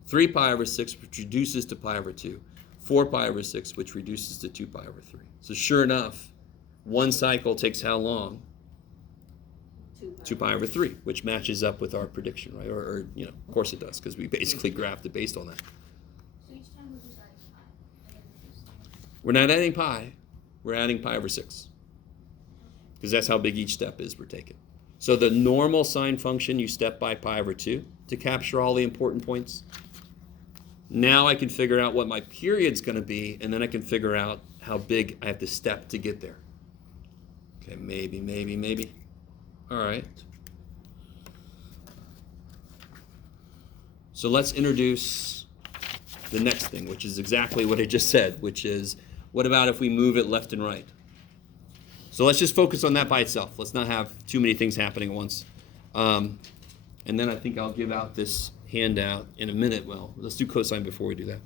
3 pi over 6, which reduces to pi over 2. 4 pi over 6, which reduces to 2 pi over 3. So sure enough, one cycle takes how long? 2 pi over 3, which matches up with our prediction, right? Or you know, of course it does, because we basically graphed it based on that. So each time we're just adding pi. And then reducing. We're not adding pi, we're adding pi over 6. Because that's how big each step is we're taking. So the normal sine function, you step by pi over 2 to capture all the important points. Now I can figure out what my period's going to be, and then I can figure out how big I have to step to get there. Okay, maybe. All right. So let's introduce the next thing, which is exactly what I just said, which is, what about if we move it left and right? So let's just focus on that by itself. Let's not have too many things happening at once. And then I think I'll give out this handout in a minute. Well, let's do cosine before we do that.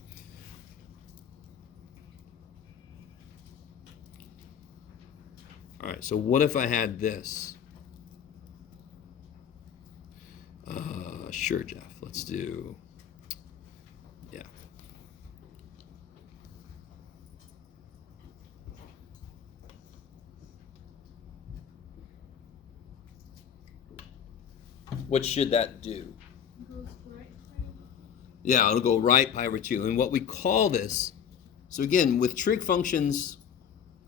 All right, so what if I had this? Sure, Jeff. Let's do, yeah. What should that do? Goes right. Yeah, it'll go right pi over 2. And what we call this, so again, with trig functions,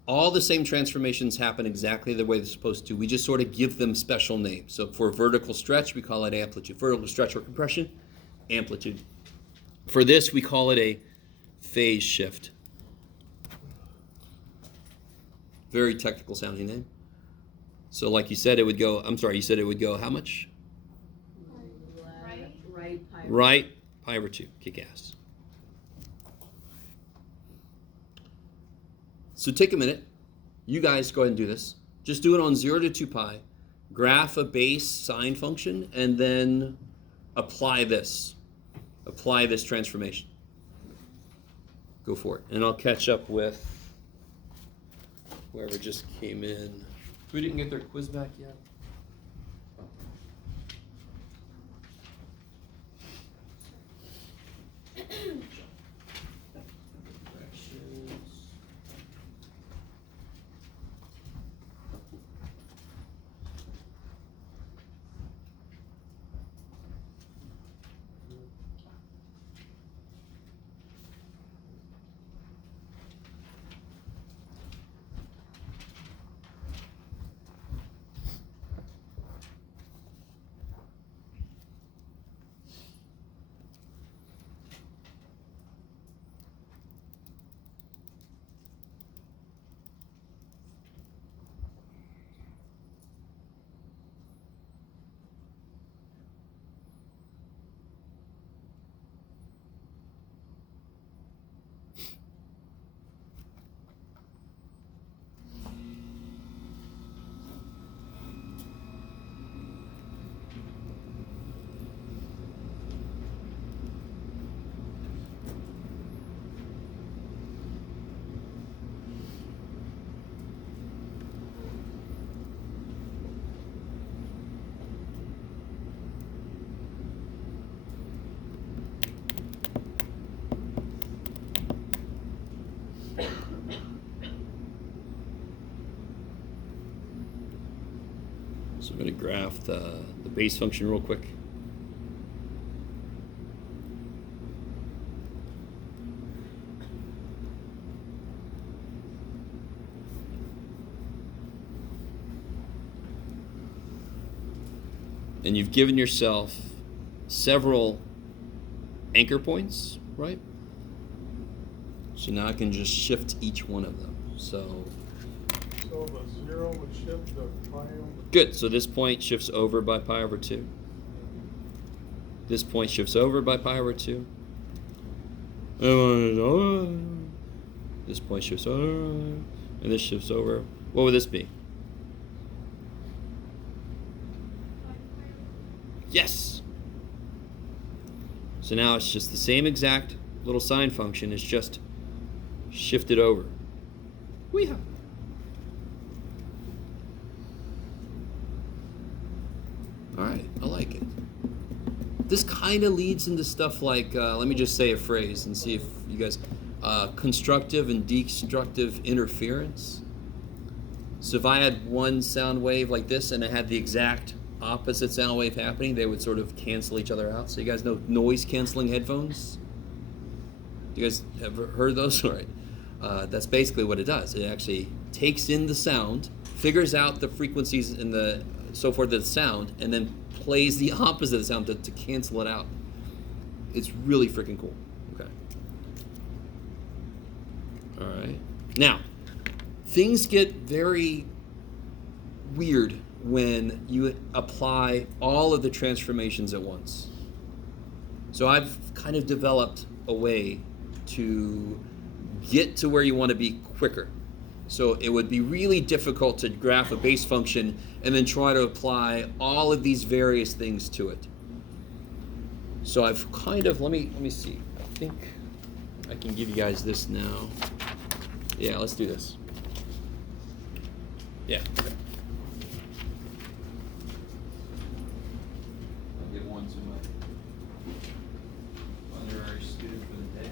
all the same transformations happen exactly the way they're supposed to. We just sort of give them special names. So for vertical stretch, we call it amplitude. Vertical stretch or compression, amplitude. For this, we call it a phase shift. Very technical sounding name. So like you said, it would go, I'm sorry, you said it would go how much? Right pi. Right pi over 2. Kick ass. So take a minute. You guys go ahead and do this. Just do it on 0 to 2 pi. Graph a base sine function and then apply this. Apply this transformation. Go for it. And I'll catch up with whoever just came in. Who didn't get their quiz back yet? So I'm going to graph the base function real quick. And you've given yourself several anchor points, right? So now I can just shift each one of them. So the 0 would shift the pi over. good. So this point shifts over by pi over 2. This point shifts over by pi over 2. This point shifts over, and this shifts over. What would this be? Yes! So now it's just the same exact little sine function. It's just shifted over. Weehaw! Alright, I like it. This kind of leads into stuff like, let me just say a phrase and see if you guys, constructive and destructive interference. So if I had one sound wave like this and I had the exact opposite sound wave happening, they would sort of cancel each other out. So you guys know noise canceling headphones? You guys ever heard those? All right. That's basically what it does. It actually takes in the sound, figures out the frequencies and the so forth of the sound, and then plays the opposite of the sound to cancel it out. It's really freaking cool. Okay. All right. Now, things get very weird when you apply all of the transformations at once. So I've kind of developed a way to get to where you want to be quicker. So it would be really difficult to graph a base function and then try to apply all of these various things to it. So I've kind of, let me see. I think I can give you guys this now. Yeah, let's do this. Yeah. Okay. I'll give one to my honorary student for the day.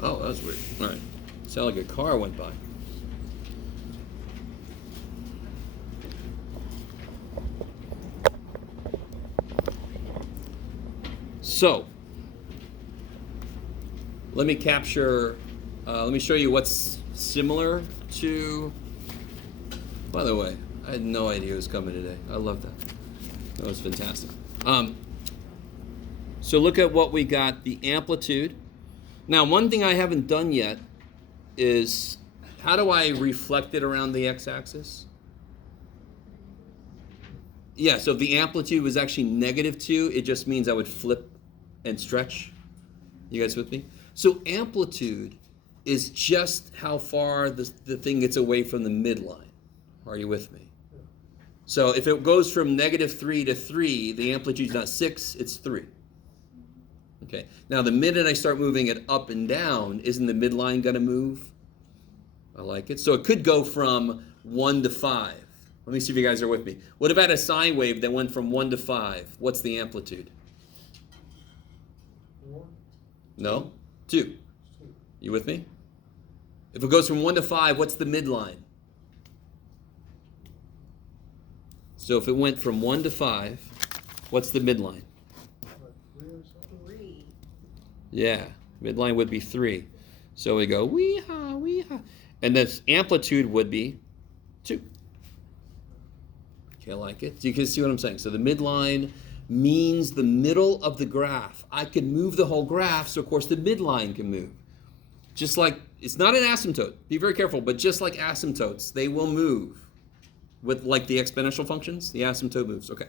Oh, that was weird. All right. Sounded like a car went by. So, let me capture, let me show you what's similar to, by the way, I had no idea it was coming today. I love that. That was fantastic. So look at what we got, the amplitude. Now, one thing I haven't done yet is, how do I reflect it around the x-axis? Yeah, so if the amplitude was actually -2, it just means I would flip and stretch. You guys with me? So amplitude is just how far the thing gets away from the midline. Are you with me? So if it goes from -3 to 3, the amplitude's not 6, it's 3. Okay. Now the minute I start moving it up and down, isn't the midline going to move? I like it. So it could go from 1 to 5. Let me see if you guys are with me. What about a sine wave that went from 1 to 5? What's the amplitude? 4. No? 2. You with me? If it goes from 1 to 5, what's the midline? So if it went from 1 to 5, what's the midline? 3. Yeah, midline would be 3. So we go wee-ha, wee-ha. And this amplitude would be 2. Okay, I like it. So you can see what I'm saying. So the midline means the middle of the graph. I can move the whole graph, so of course the midline can move. Just like, it's not an asymptote. Be very careful, but just like asymptotes, they will move. With like the exponential functions, the asymptote moves. Okay.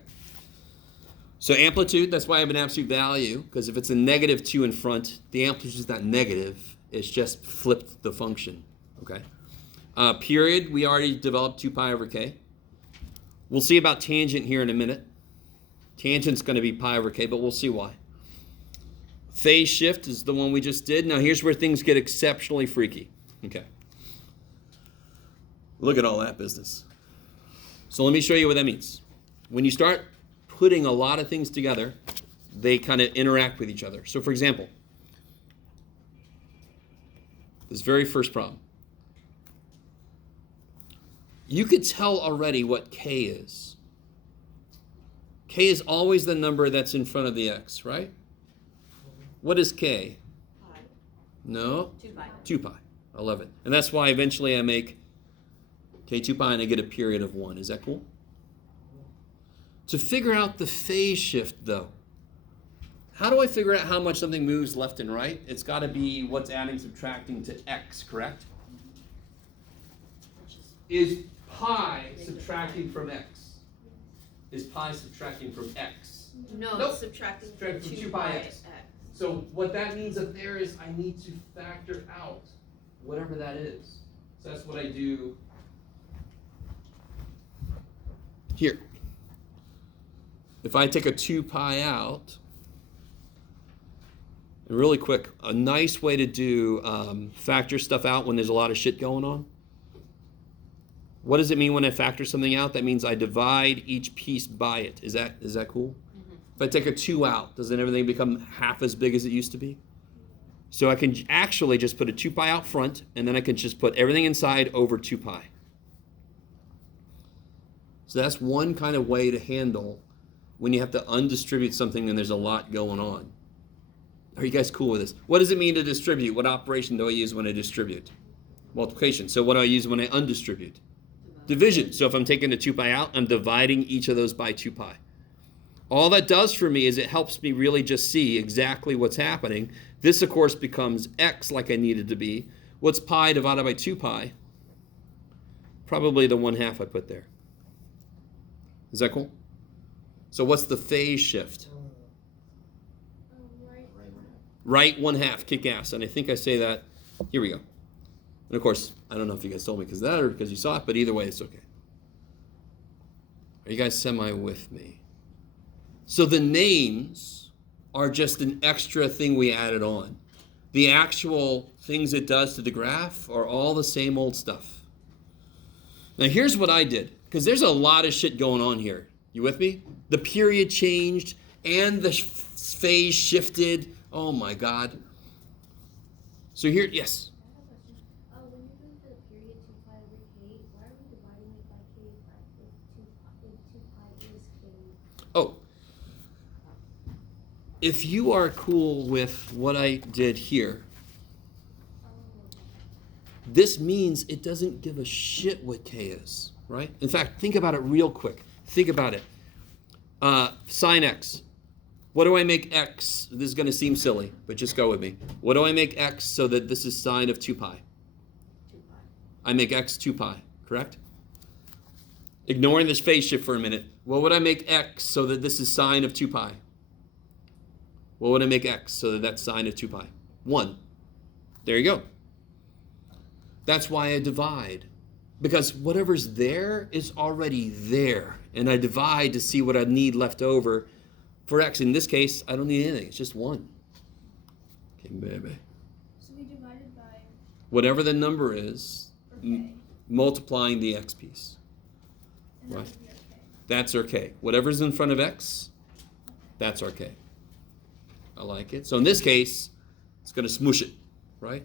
So amplitude, that's why I have an absolute value, because if it's a -2 in front, the amplitude is not negative. It's just flipped the function. Okay. Period, we already developed 2 pi over k. We'll see about tangent here in a minute. Tangent's going to be pi over k, but we'll see why. Phase shift is the one we just did. Now here's where things get exceptionally freaky. Okay. Look at all that business. So let me show you what that means. When you start putting a lot of things together, they kind of interact with each other. So for example, this very first problem. you could tell already what k is. K is always the number that's in front of the x, right? What is k? Pi. No? 2 pi. 2 pi. I love it. And that's why eventually I make k 2 pi and I get a period of 1. Is that cool? To figure out the phase shift, though, how do I figure out how much something moves left and right? It's got to be what's adding, subtracting to x, correct? Is pi subtracting from x? Is pi subtracting from x? No, Nope. it's subtracting Subtracting from from 2 2 pi pi x. x. So what that means up there is I need to factor out whatever that is. So that's what I do here. If I take a 2 pi out, and really quick, a nice way to do factor stuff out when there's a lot of shit going on. What does it mean when I factor something out? That means I divide each piece by it. Is that cool? Mm-hmm. If I take a 2 out, doesn't everything become half as big as it used to be? So I can actually just put a 2 pi out front, and then I can just put everything inside over 2 pi. So that's one kind of way to handle when you have to undistribute something and there's a lot going on. Are you guys cool with this? What does it mean to distribute? What operation do I use when I distribute? Multiplication. So what do I use when I undistribute? Division. So if I'm taking the 2 pi out, I'm dividing each of those by 2 pi. All that does for me is it helps me really just see exactly what's happening. This, of course, becomes x like I need it to be. What's pi divided by 2 pi? Probably the 1/2 I put there. Is that cool? So what's the phase shift? Right 1/2, kick ass. And I think I say that. Here we go. And of course, I don't know if you guys told me because of that or because you saw it, but either way, it's okay. Are you guys semi with me? So the names are just an extra thing we added on. The actual things it does to the graph are all the same old stuff. Now here's what I did, because there's a lot of shit going on here. You with me? The period changed and the phase shifted. Oh my God. So here, yes? I have a question. When you're doing the period 2 pi over k, why are we dividing it by k if 2 pi is k? Oh. If you are cool with what I did here, this means it doesn't give a shit what k is, right? In fact, think about it real quick. Think about it. Sine x. What do I make x? This is going to seem silly, but just go with me. What do I make x so that this is sine of 2 pi? 2 pi. I make x 2 pi, correct? Ignoring this phase shift for a minute. What would I make x so that this is sine of 2 pi? What would I make x so that that's sine of 2 pi? 1. There you go. That's why I divide. Because whatever's there is already there. And I divide to see what I need left over. For x, in this case, I don't need anything. It's just 1. Okay, baby. So we divided by Whatever the number is, or k. multiplying the x piece. And that Right. would be our k. That's our k. Whatever's in front of x, that's our k. I like it. So in this case, it's going to smoosh it, right?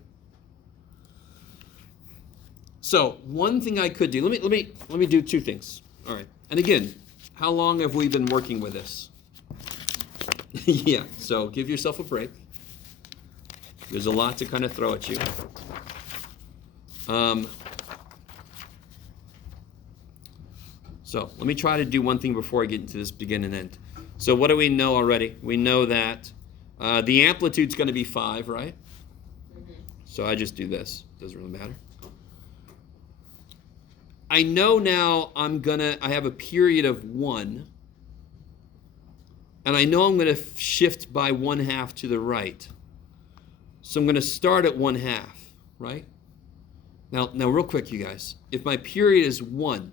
So one thing I could do. Let me do 2 things. All right. And again, how long have we been working with this? Yeah. So give yourself a break. There's a lot to kind of throw at you. So let me try to do one thing before I get into this begin and end. So what do we know already? We know that the amplitude's going to be 5, right? Mm-hmm. So I just do this. Doesn't really matter. I know now I have a period of 1. And I know I'm going to shift by 1/2 to the right. So I'm going to start at 1/2, right? Now real quick, you guys. If my period is 1,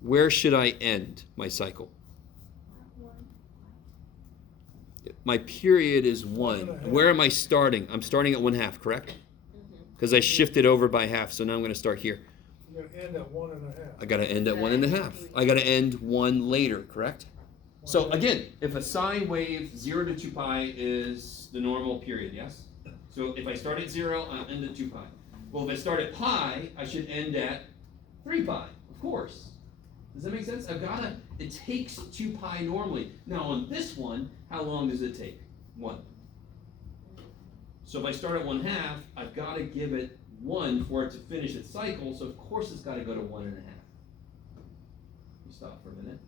where should I end my cycle? My period is 1. Where am I starting? I'm starting at 1/2, correct? Because I shifted over by half, so now I'm going to start here. You're gonna end at 1.5. I got to end at 1.5. I got to end 1 later, correct? So again, if a sine wave 0 to 2 pi is the normal period, yes? So if I start at 0, I'll end at 2 pi. Well, if I start at pi, I should end at 3 pi, of course. Does that make sense? It takes 2 pi normally. Now on this one, how long does it take? 1. So if I start at 1/2, I've got to give it 1 for it to finish its cycle, so of course it's got to go to 1 1/2. Stop for a minute.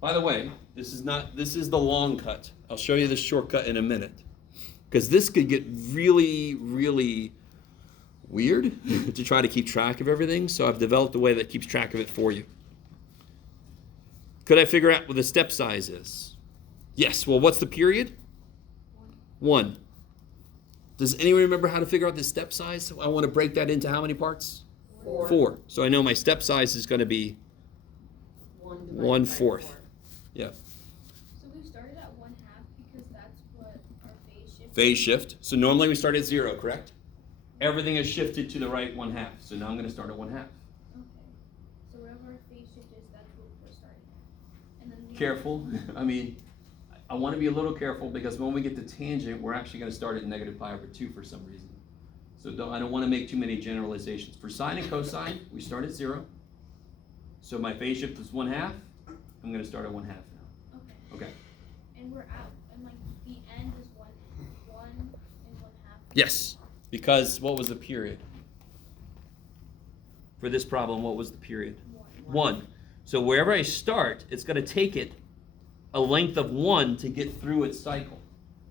By the way, this is the long cut. I'll show you the shortcut in a minute. Because this could get really, really weird to try to keep track of everything, so I've developed a way that keeps track of it for you. Could I figure out what the step size is? Yes. Well, what's the period? 1. Does anyone remember how to figure out the step size? I want to break that into how many parts? 4. So I know my step size is going to be 1/4. Yeah. So we started at 1/2 because that's what our phase shift. Phase shift. So normally we start at 0, correct? Everything is shifted to the right 1/2. So now I'm going to start at 1/2. Okay. So wherever our phase shift is, that's what we're starting at. And then Careful. I mean, I want to be a little careful because when we get to tangent, we're actually going to start at -pi/2 for some reason. So I don't want to make too many generalizations. For sine and cosine, we start at 0. So my phase shift is 1/2. I'm going to start at 1/2 now. Okay. Okay. And we're out, and like the end is 1 and 1/2. Yes. Because what was the period? For this problem, what was the period? 1. So wherever I start, it's going to take it a length of 1 to get through its cycle.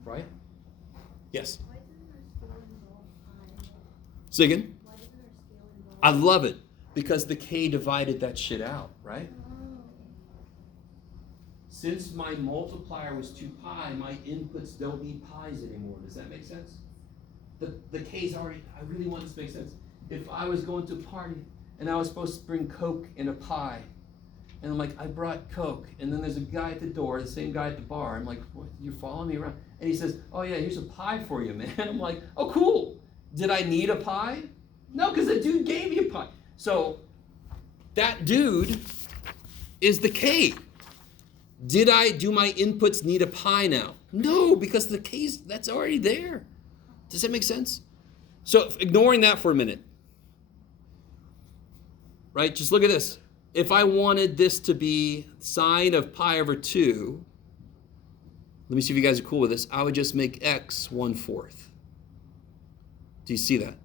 Right? Yes. Why doesn't our scale involve pi? Say again? Why doesn't our scale involve I love it. Because the k divided that shit out, right? Since my multiplier was 2 pi, my inputs don't need pi's anymore. Does that make sense? The k's already, I really want this to make sense. If I was going to a party and I was supposed to bring Coke in a pie, and I'm like, I brought Coke, and then there's a guy at the door, the same guy at the bar. I'm like, what, you're following me around? And he says, oh yeah, here's a pie for you, man. I'm like, oh cool. Did I need a pie? No, because the dude gave me a pie. So that dude is the K. Do my inputs need a pi now? No, because the K's, that's already there. Does that make sense? So ignoring that for a minute, right? Just look at this. If I wanted this to be sine of pi/2, let me see if you guys are cool with this. I would just make x 1/4. Do you see that?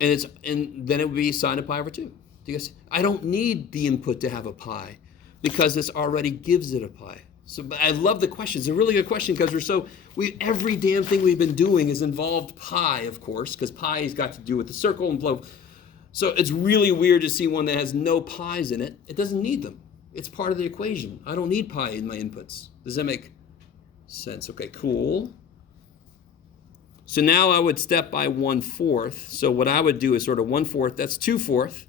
And then it would be sine of pi/2. Do you guys see? I don't need the input to have a pi because this already gives it a pi. So but I love the question. It's a really good question because every damn thing we've been doing has involved pi, of course, because pi has got to do with the circle and blow. So it's really weird to see one that has no pi's in it. It doesn't need them. It's part of the equation. I don't need pi in my inputs. Does that make sense? Okay, cool. So now I would step by 1/4. So what I would do is sort of 1/4, that's 2/4,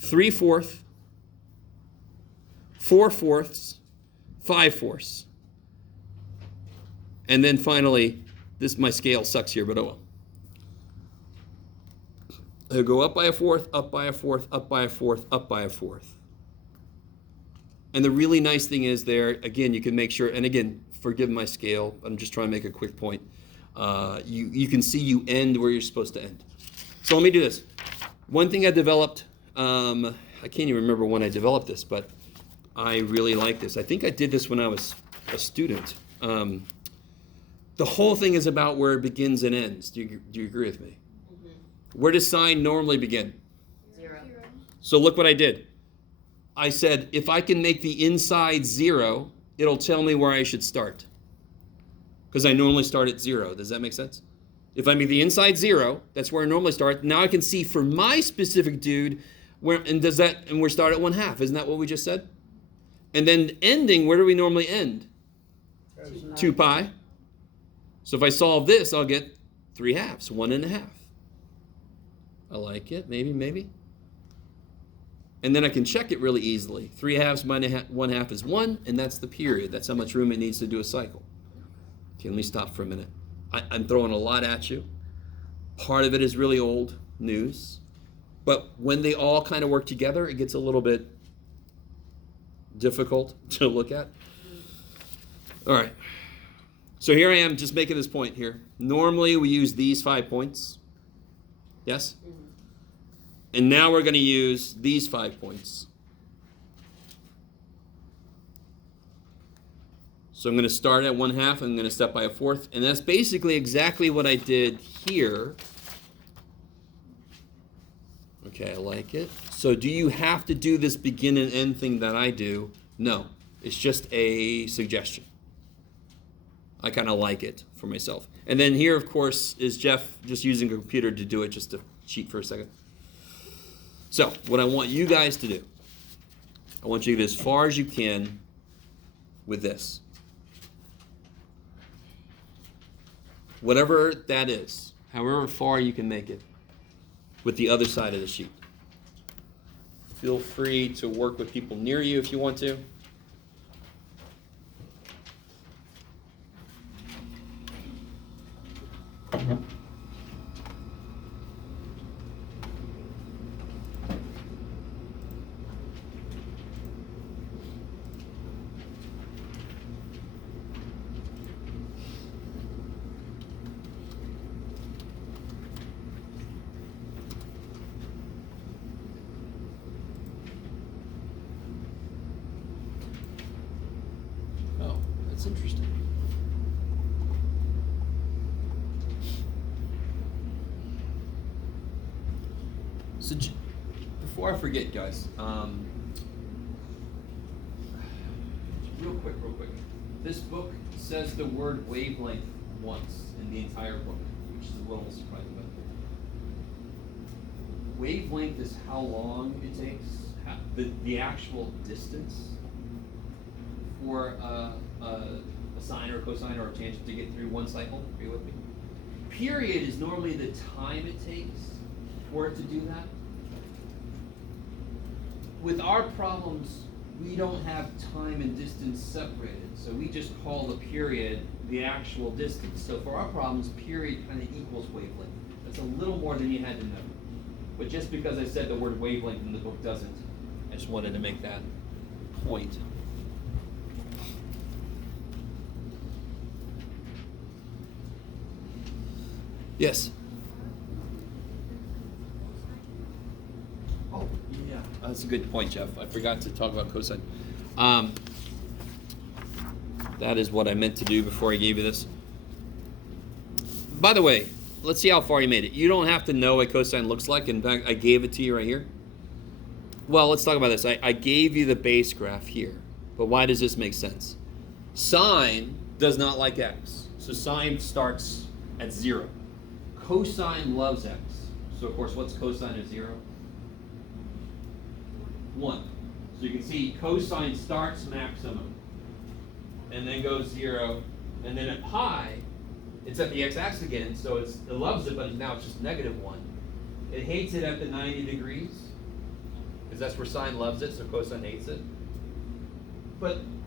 3/4, 4/4, 5/4. And then finally, my scale sucks here, but oh well. It'll go up by 1/4, up by 1/4, up by 1/4, up by 1/4. And the really nice thing is there, again, you can make sure, and again, forgive my scale, I'm just trying to make a quick point. You can see you end where you're supposed to end. So let me do this. One thing I developed, I can't even remember when I developed this, but I really like this. I think I did this when I was a student. The whole thing is about where it begins and ends. Do you agree with me? Where does sine normally begin? 0. So look what I did. I said, if I can make the inside 0, it'll tell me where I should start. Because I normally start at 0. Does that make sense? If I make the inside 0, that's where I normally start. Now I can see for my specific dude, we're start at 1/2. Isn't that what we just said? And then ending, where do we normally end? 2 pi. So if I solve this, I'll get 3/2, 1 1/2. I like it, maybe. And then I can check it really easily. 3/2 minus 1/2 is 1, and that's the period. That's how much room it needs to do a cycle. Okay, let me stop for a minute. I'm throwing a lot at you. Part of it is really old news. But when they all kind of work together, it gets a little bit difficult to look at. All right. So here I am just making this point here. Normally we use these 5 points. Yes? And now we're going to use these 5 points. So I'm going to start at 1/2, I'm going to step by a 1/4, and that's basically exactly what I did here. Okay, I like it. So do you have to do this begin and end thing that I do? No, it's just a suggestion. I kind of like it for myself. And then here, of course, is Jeff just using a computer to do it, just to cheat for a second. So what I want you guys to do, I want you to get as far as you can with this. Whatever that is, however far you can make it with the other side of the sheet. Feel free to work with people near you if you want to. Oh, that's interesting. So, before I forget, guys, real quick. This book says the word wavelength once in the entire book, which is a little surprising. But wavelength is how long it takes, the actual distance for a sine or a cosine or a tangent to get through one cycle. Are you with me? Period is normally the time it takes for it to do that. With our problems, we don't have time and distance separated, so we just call the period the actual distance. So for our problems, period kind of equals wavelength. That's a little more than you had to know. But just because I said the word wavelength in the book doesn't, I just wanted to make that point. Yes? Oh, yeah. That's a good point, Jeff. I forgot to talk about cosine. That is what I meant to do before I gave you this. By the way, let's see how far you made it. You don't have to know what cosine looks like. In fact, I gave it to you right here. Well, let's talk about this. I gave you the base graph here. But why does this make sense? Sine does not like x. So sine starts at 0. Cosine loves x. So, of course, what's cosine of 0? 1. So you can see cosine starts maximum and then goes 0. And then at pi, it's at the x-axis again, so it loves it, but now it's just -1. It hates it at the 90 degrees, because that's where sine loves it, so cosine hates it.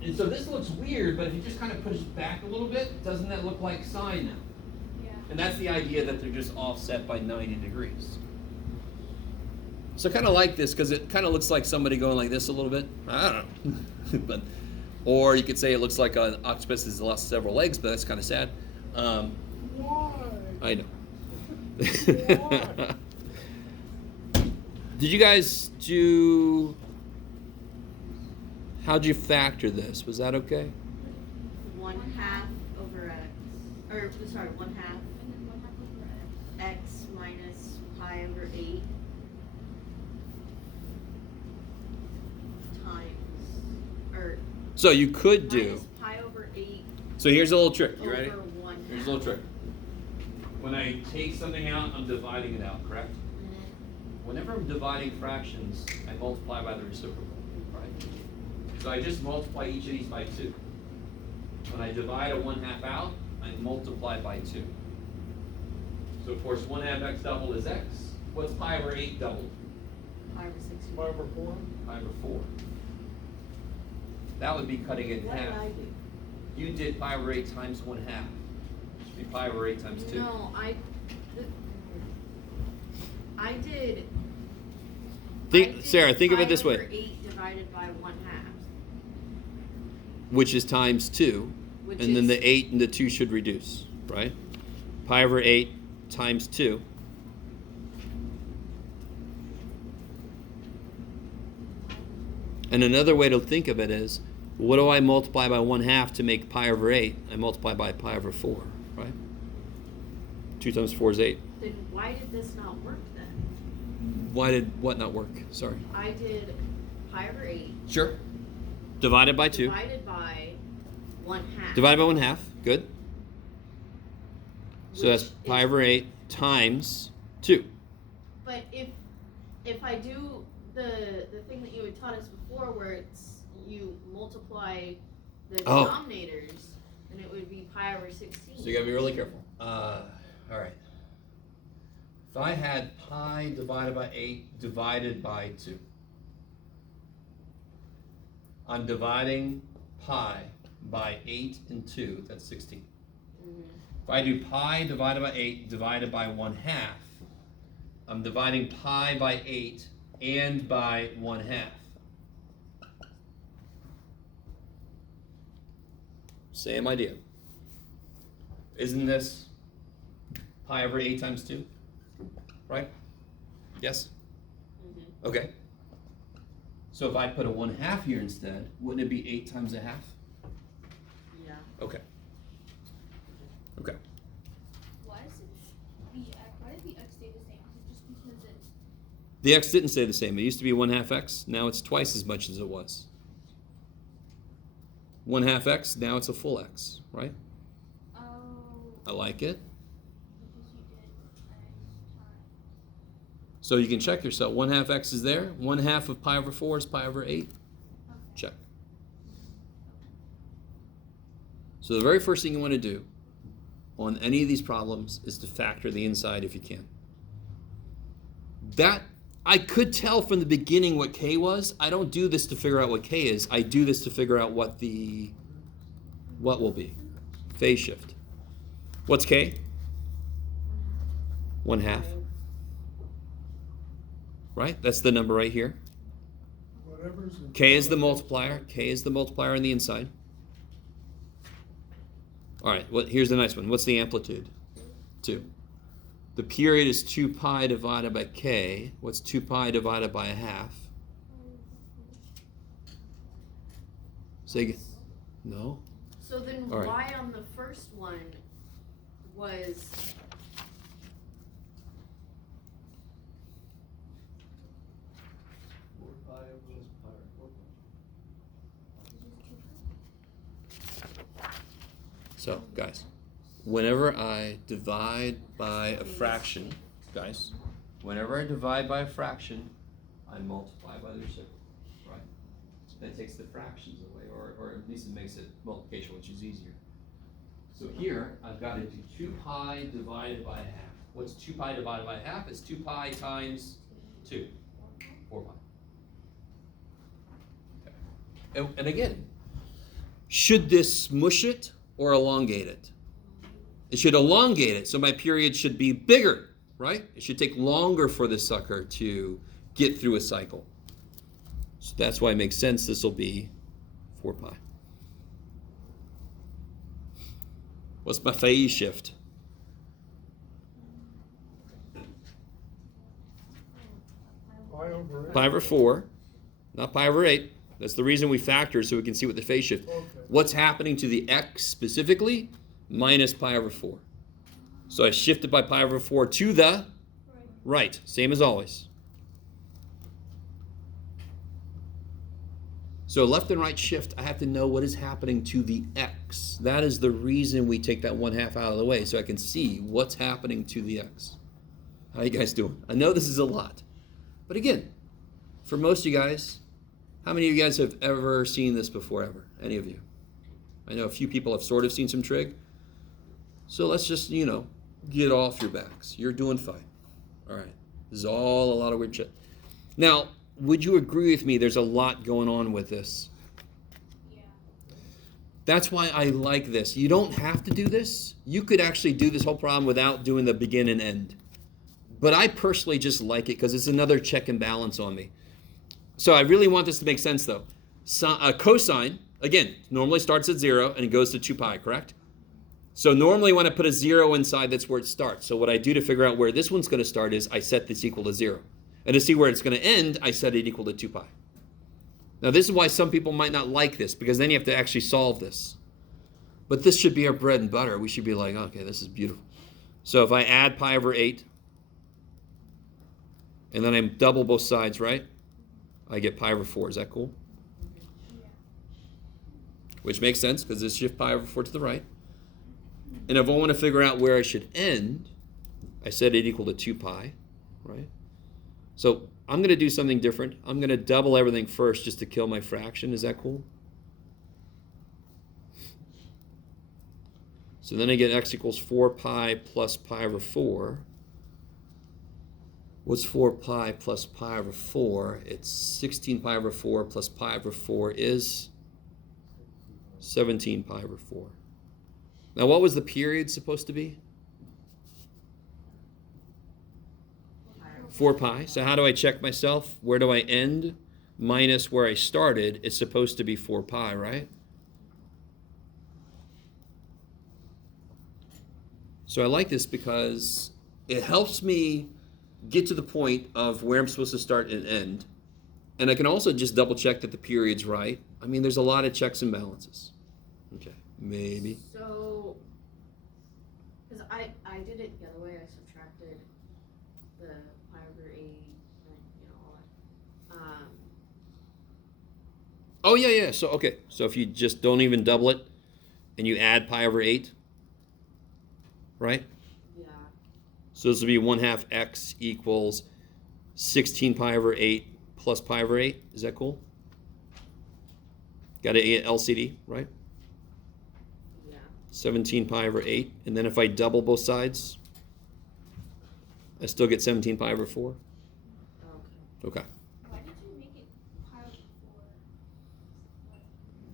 And so this looks weird, but if you just kind of push it back a little bit, doesn't that look like sine now? Yeah. And that's the idea that they're just offset by 90 degrees. So I kind of like this because it kind of looks like somebody going like this a little bit. I don't know. Or you could say it looks like an octopus has lost several legs, but that's kind of sad. Why? I know. Why? Did you guys do... How'd you factor this? Was that okay? 1/2 over x, or sorry, 1/2 And then 1/2 over x. x minus pi over 8 times, or So you could do... minus pi over 8 So here's a little trick. You ready? over 1/2. Here's a little trick. When I take something out, I'm dividing it out, correct? Whenever I'm dividing fractions, I multiply by the reciprocal, right? So I just multiply each of these by 2. When I divide a 1/2 out, I multiply by 2. So of course 1/2 x doubled is x. What's pi over 8 doubled? Pi over 6. 5/4? Pi over 4. That would be cutting it in What did half. I do? You did pi over 8 times 1/2. It should be pi over 8 times 2. No, I did. Sarah, think of it this pi over way. 8 divided by 1/2. Which is times 2. Which And then is- the 8 and the 2 should reduce, right? Pi over 8 times 2. And another way to think of it is, what do I multiply by 1/2 to make pi over 8? I multiply by pi over 4, right? 2 times 4 is 8. Then why did this not work then? Why did what not work? Sorry. I did pi over 8 Sure. Divided by 2. divided by 1/2. Divided by 1/2. Good. So that's which pi is- over 8 times 2. But if I do the thing that you had taught us before, where it's you multiply the Oh. denominators, then it would be pi over 16. So you gotta be really careful. All right. If I had pi divided by 8 divided by 2, I'm dividing pi by 8 and 2, that's 16. Mhm. If I do pi divided by 8 divided by 1/2, I'm dividing pi by 8 and by 1/2. Same idea. Isn't this pi over 8 times 2? Right? Yes? Mhm. Okay. So if I put a 1/2 here instead, wouldn't it be 8 times 1/2? Yeah. Okay. Okay. Why is it why did the x stay the same? Is it just because it's The x didn't stay the same. It used to be 1/2 x. Now it's twice as much as it was. 1/2 x. Now it's a full x, right? oh I like it. because you did times time. So you can check yourself. 1/2 x is there. 1/2 of pi over 4 is pi over 8. Okay. Check. So the very first thing you want to do on any of these problems is to factor the inside if you can. That I could tell from the beginning what k was. I don't do this to figure out what k is. I do this to figure out what will be. Phase shift. What's k? 1/2. Right? That's the number right here. Whatever's in K is the front of it. multiplier. K is the multiplier on the inside. All right, here's the nice one. What's the amplitude? 2. The period is 2 pi divided by k. What's 2 pi divided by 1/2? Say again. No? So then All right. why on the first one was So, guys, whenever I divide by a fraction, guys, whenever I divide by a fraction, I multiply by the reciprocal, right? That takes the fractions away, or at least it makes it multiplication, which is easier. So here, I've got to do 2 pi divided by 1/2. What's 2 pi divided by 1/2? It's 2 pi times 2, 4 pi. Okay. And again, should this smush it or elongate it? It should elongate it, so my period should be bigger, right? It should take longer for this sucker to get through a cycle. So that's why it makes sense this will be 4 pi. What's my phase shift? Pi over 8. Pi over 4, not pi over 8. That's the reason we factor, so we can see what the phase shift. Okay. What's happening to the x specifically? Minus pi over 4. So I shifted by pi over 4 to the right, same as always. So left and right shift, I have to know what is happening to the x. That is the reason we take that 1/2 out of the way, so I can see what's happening to the x. How you guys doing? I know this is a lot. But again, for most of you guys, how many of you guys have ever seen this before ever? Any of you? I know a few people have sort of seen some trig. So let's just, get off your backs. You're doing fine. All right. This is all a lot of weird shit. Now, would you agree with me there's a lot going on with this? Yeah. That's why I like this. You don't have to do this. You could actually do this whole problem without doing the begin and end. But I personally just like it because it's another check and balance on me. So I really want this to make sense though. Cosine, again, normally starts at 0 and it goes to 2 pi, correct? So normally when I put a 0 inside, that's where it starts. So what I do to figure out where this one's going to start is I set this equal to 0. And to see where it's going to end, I set it equal to 2 pi. Now this is why some people might not like this, because then you have to actually solve this. But this should be our bread and butter. We should be like, okay, this is beautiful. So if I add pi over 8, and then I double both sides, right? I get pi over 4. Is that cool? Which makes sense, because this shift pi over 4 to the right. And if I want to figure out where I should end, I set it equal to 2 pi, right? So I'm going to do something different. I'm going to double everything first just to kill my fraction. Is that cool? So then I get x equals 4 pi plus pi over 4. What's 4 pi plus pi over 4? It's 16 pi over 4 plus pi over 4 is 17 pi over 4. Now what was the period supposed to be? 4 pi. So how do I check myself? Where do I end minus where I started? It's supposed to be 4 pi, right? So I like this because it helps me get to the point of where I'm supposed to start and end. And I can also just double check that the period's right. I mean, there's a lot of checks and balances. Okay, maybe. So, because I did it the other way, I subtracted the pi over 8, and, all that. Oh, yeah. So, okay. So if you just don't even double it and you add pi over 8, right? Yeah. So this will be 1/2 x equals 16 pi over 8 plus pi over 8. Is that cool? Got a LCD, right? Yeah. 17 pi over 8. And then if I double both sides, I still get 17 pi over 4. Okay. Okay. Why did you make it pi over 4?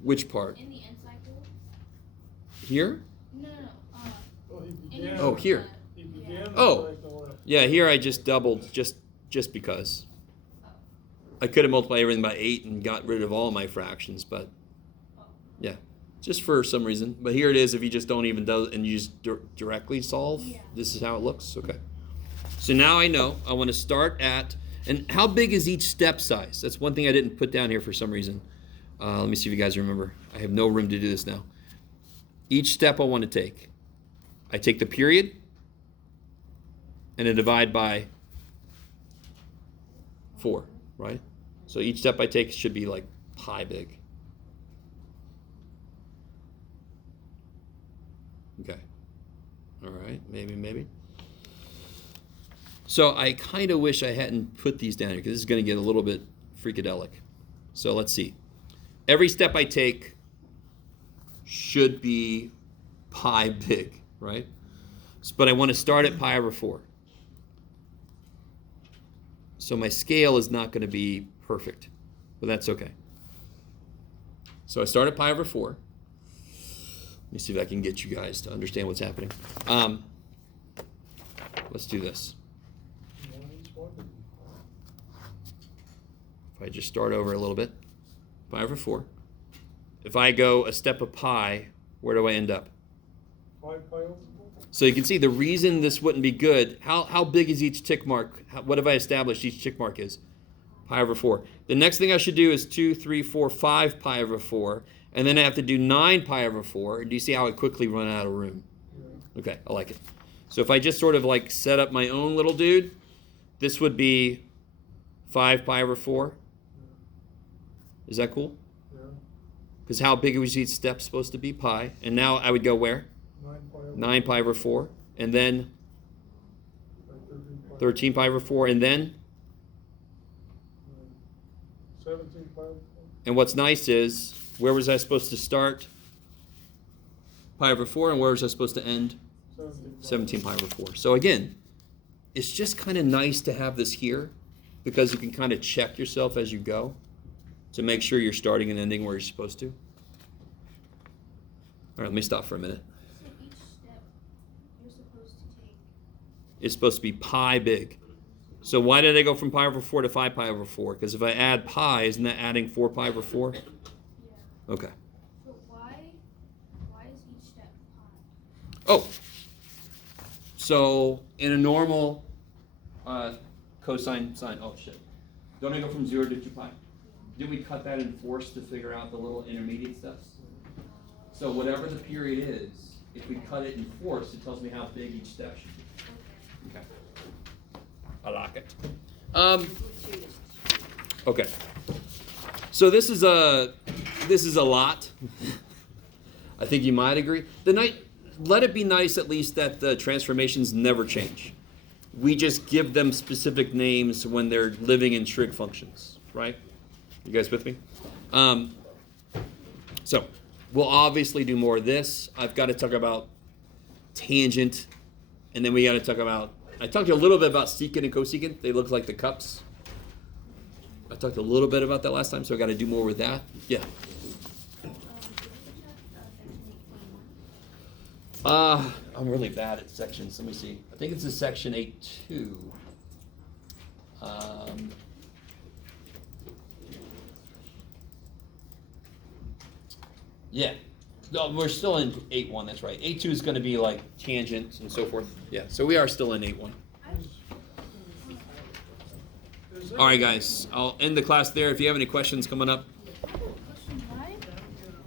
Which part? In the end cycle? Here? No. Well, he In began. your Oh, here. He began with Oh. like the left. Yeah, here I just doubled just because. I could have multiplied everything by 8 and got rid of all my fractions, but yeah, just for some reason. But here it is if you just don't even do and you just directly solve. Yeah. This is how it looks. Okay. So now I know I want to start at, and how big is each step size? That's one thing I didn't put down here for some reason. Let me see if you guys remember. I have no room to do this now. Each step I want to take. I take the period and I divide by 4, right? So each step I take should be like pi big. Okay. All right, maybe. So I kind of wish I hadn't put these down here because this is going to get a little bit freakadelic. So let's see. Every step I take should be pi big, right? But I want to start at pi over 4. So my scale is not going to be perfect, but that's okay. So I start at pi over 4. Let me see if I can get you guys to understand what's happening. Let's do this. If I just start over a little bit, pi over 4. If I go a step of pi, where do I end up? 5 pi over 4. So you can see the reason this wouldn't be good, how big is each tick mark? What have I established each tick mark is? Pi over 4. The next thing I should do is 2, 3, 4, 5 pi over 4. And then I have to do 9 pi over 4. And do you see how I quickly run out of room? Yeah. Okay, I like it. So if I just sort of like set up my own little dude, this would be 5 pi over 4. Is that cool? Yeah. Because how big was each step supposed to be? Pi. And now I would go where? 9 pi over 9 pi over 4. And then 13 pi. 13 pi over 4. And then, 17 pi over 4. and what's nice is, where was I supposed to start? Pi over 4. And where was I supposed to end? 17 pi over 4. So again, it's just kind of nice to have this here because you can kind of check yourself as you go to make sure you're starting and ending where you're supposed to. All right, let me stop for a minute. So each step you're supposed to take. It's supposed to be pi big. So why did I go from pi over 4 to 5 pi over 4? Because if I add pi, isn't that adding 4 pi over 4? Yeah. Okay. So why is each step pi? Oh, so in a normal cosine sine, oh shit. Don't I go from 0 to 2 pi? did we cut that in force to figure out the little intermediate steps? So whatever the period is, if we cut it in force, it tells me how big each step should be. Okay. I like it. Okay. So this is a lot. I think you might agree. Let it be nice at least that the transformations never change. We just give them specific names when they're living in trig functions, right? You guys with me? So we'll obviously do more of this. I've got to talk about tangent, and then we got to talk about, I talked to you a little bit about secant and cosecant. They look like the cups. I talked a little bit about that last time, so I got to do more with that. Yeah. I'm really bad at sections. Let me see. I think it's a section 8.2. Yeah. No, we're still in 8.1, that's right. 8.2 is going to be like tangents and so forth. Yeah, so we are still in 8.1. Is there- All right, guys. I'll end the class there. If you have any questions coming up,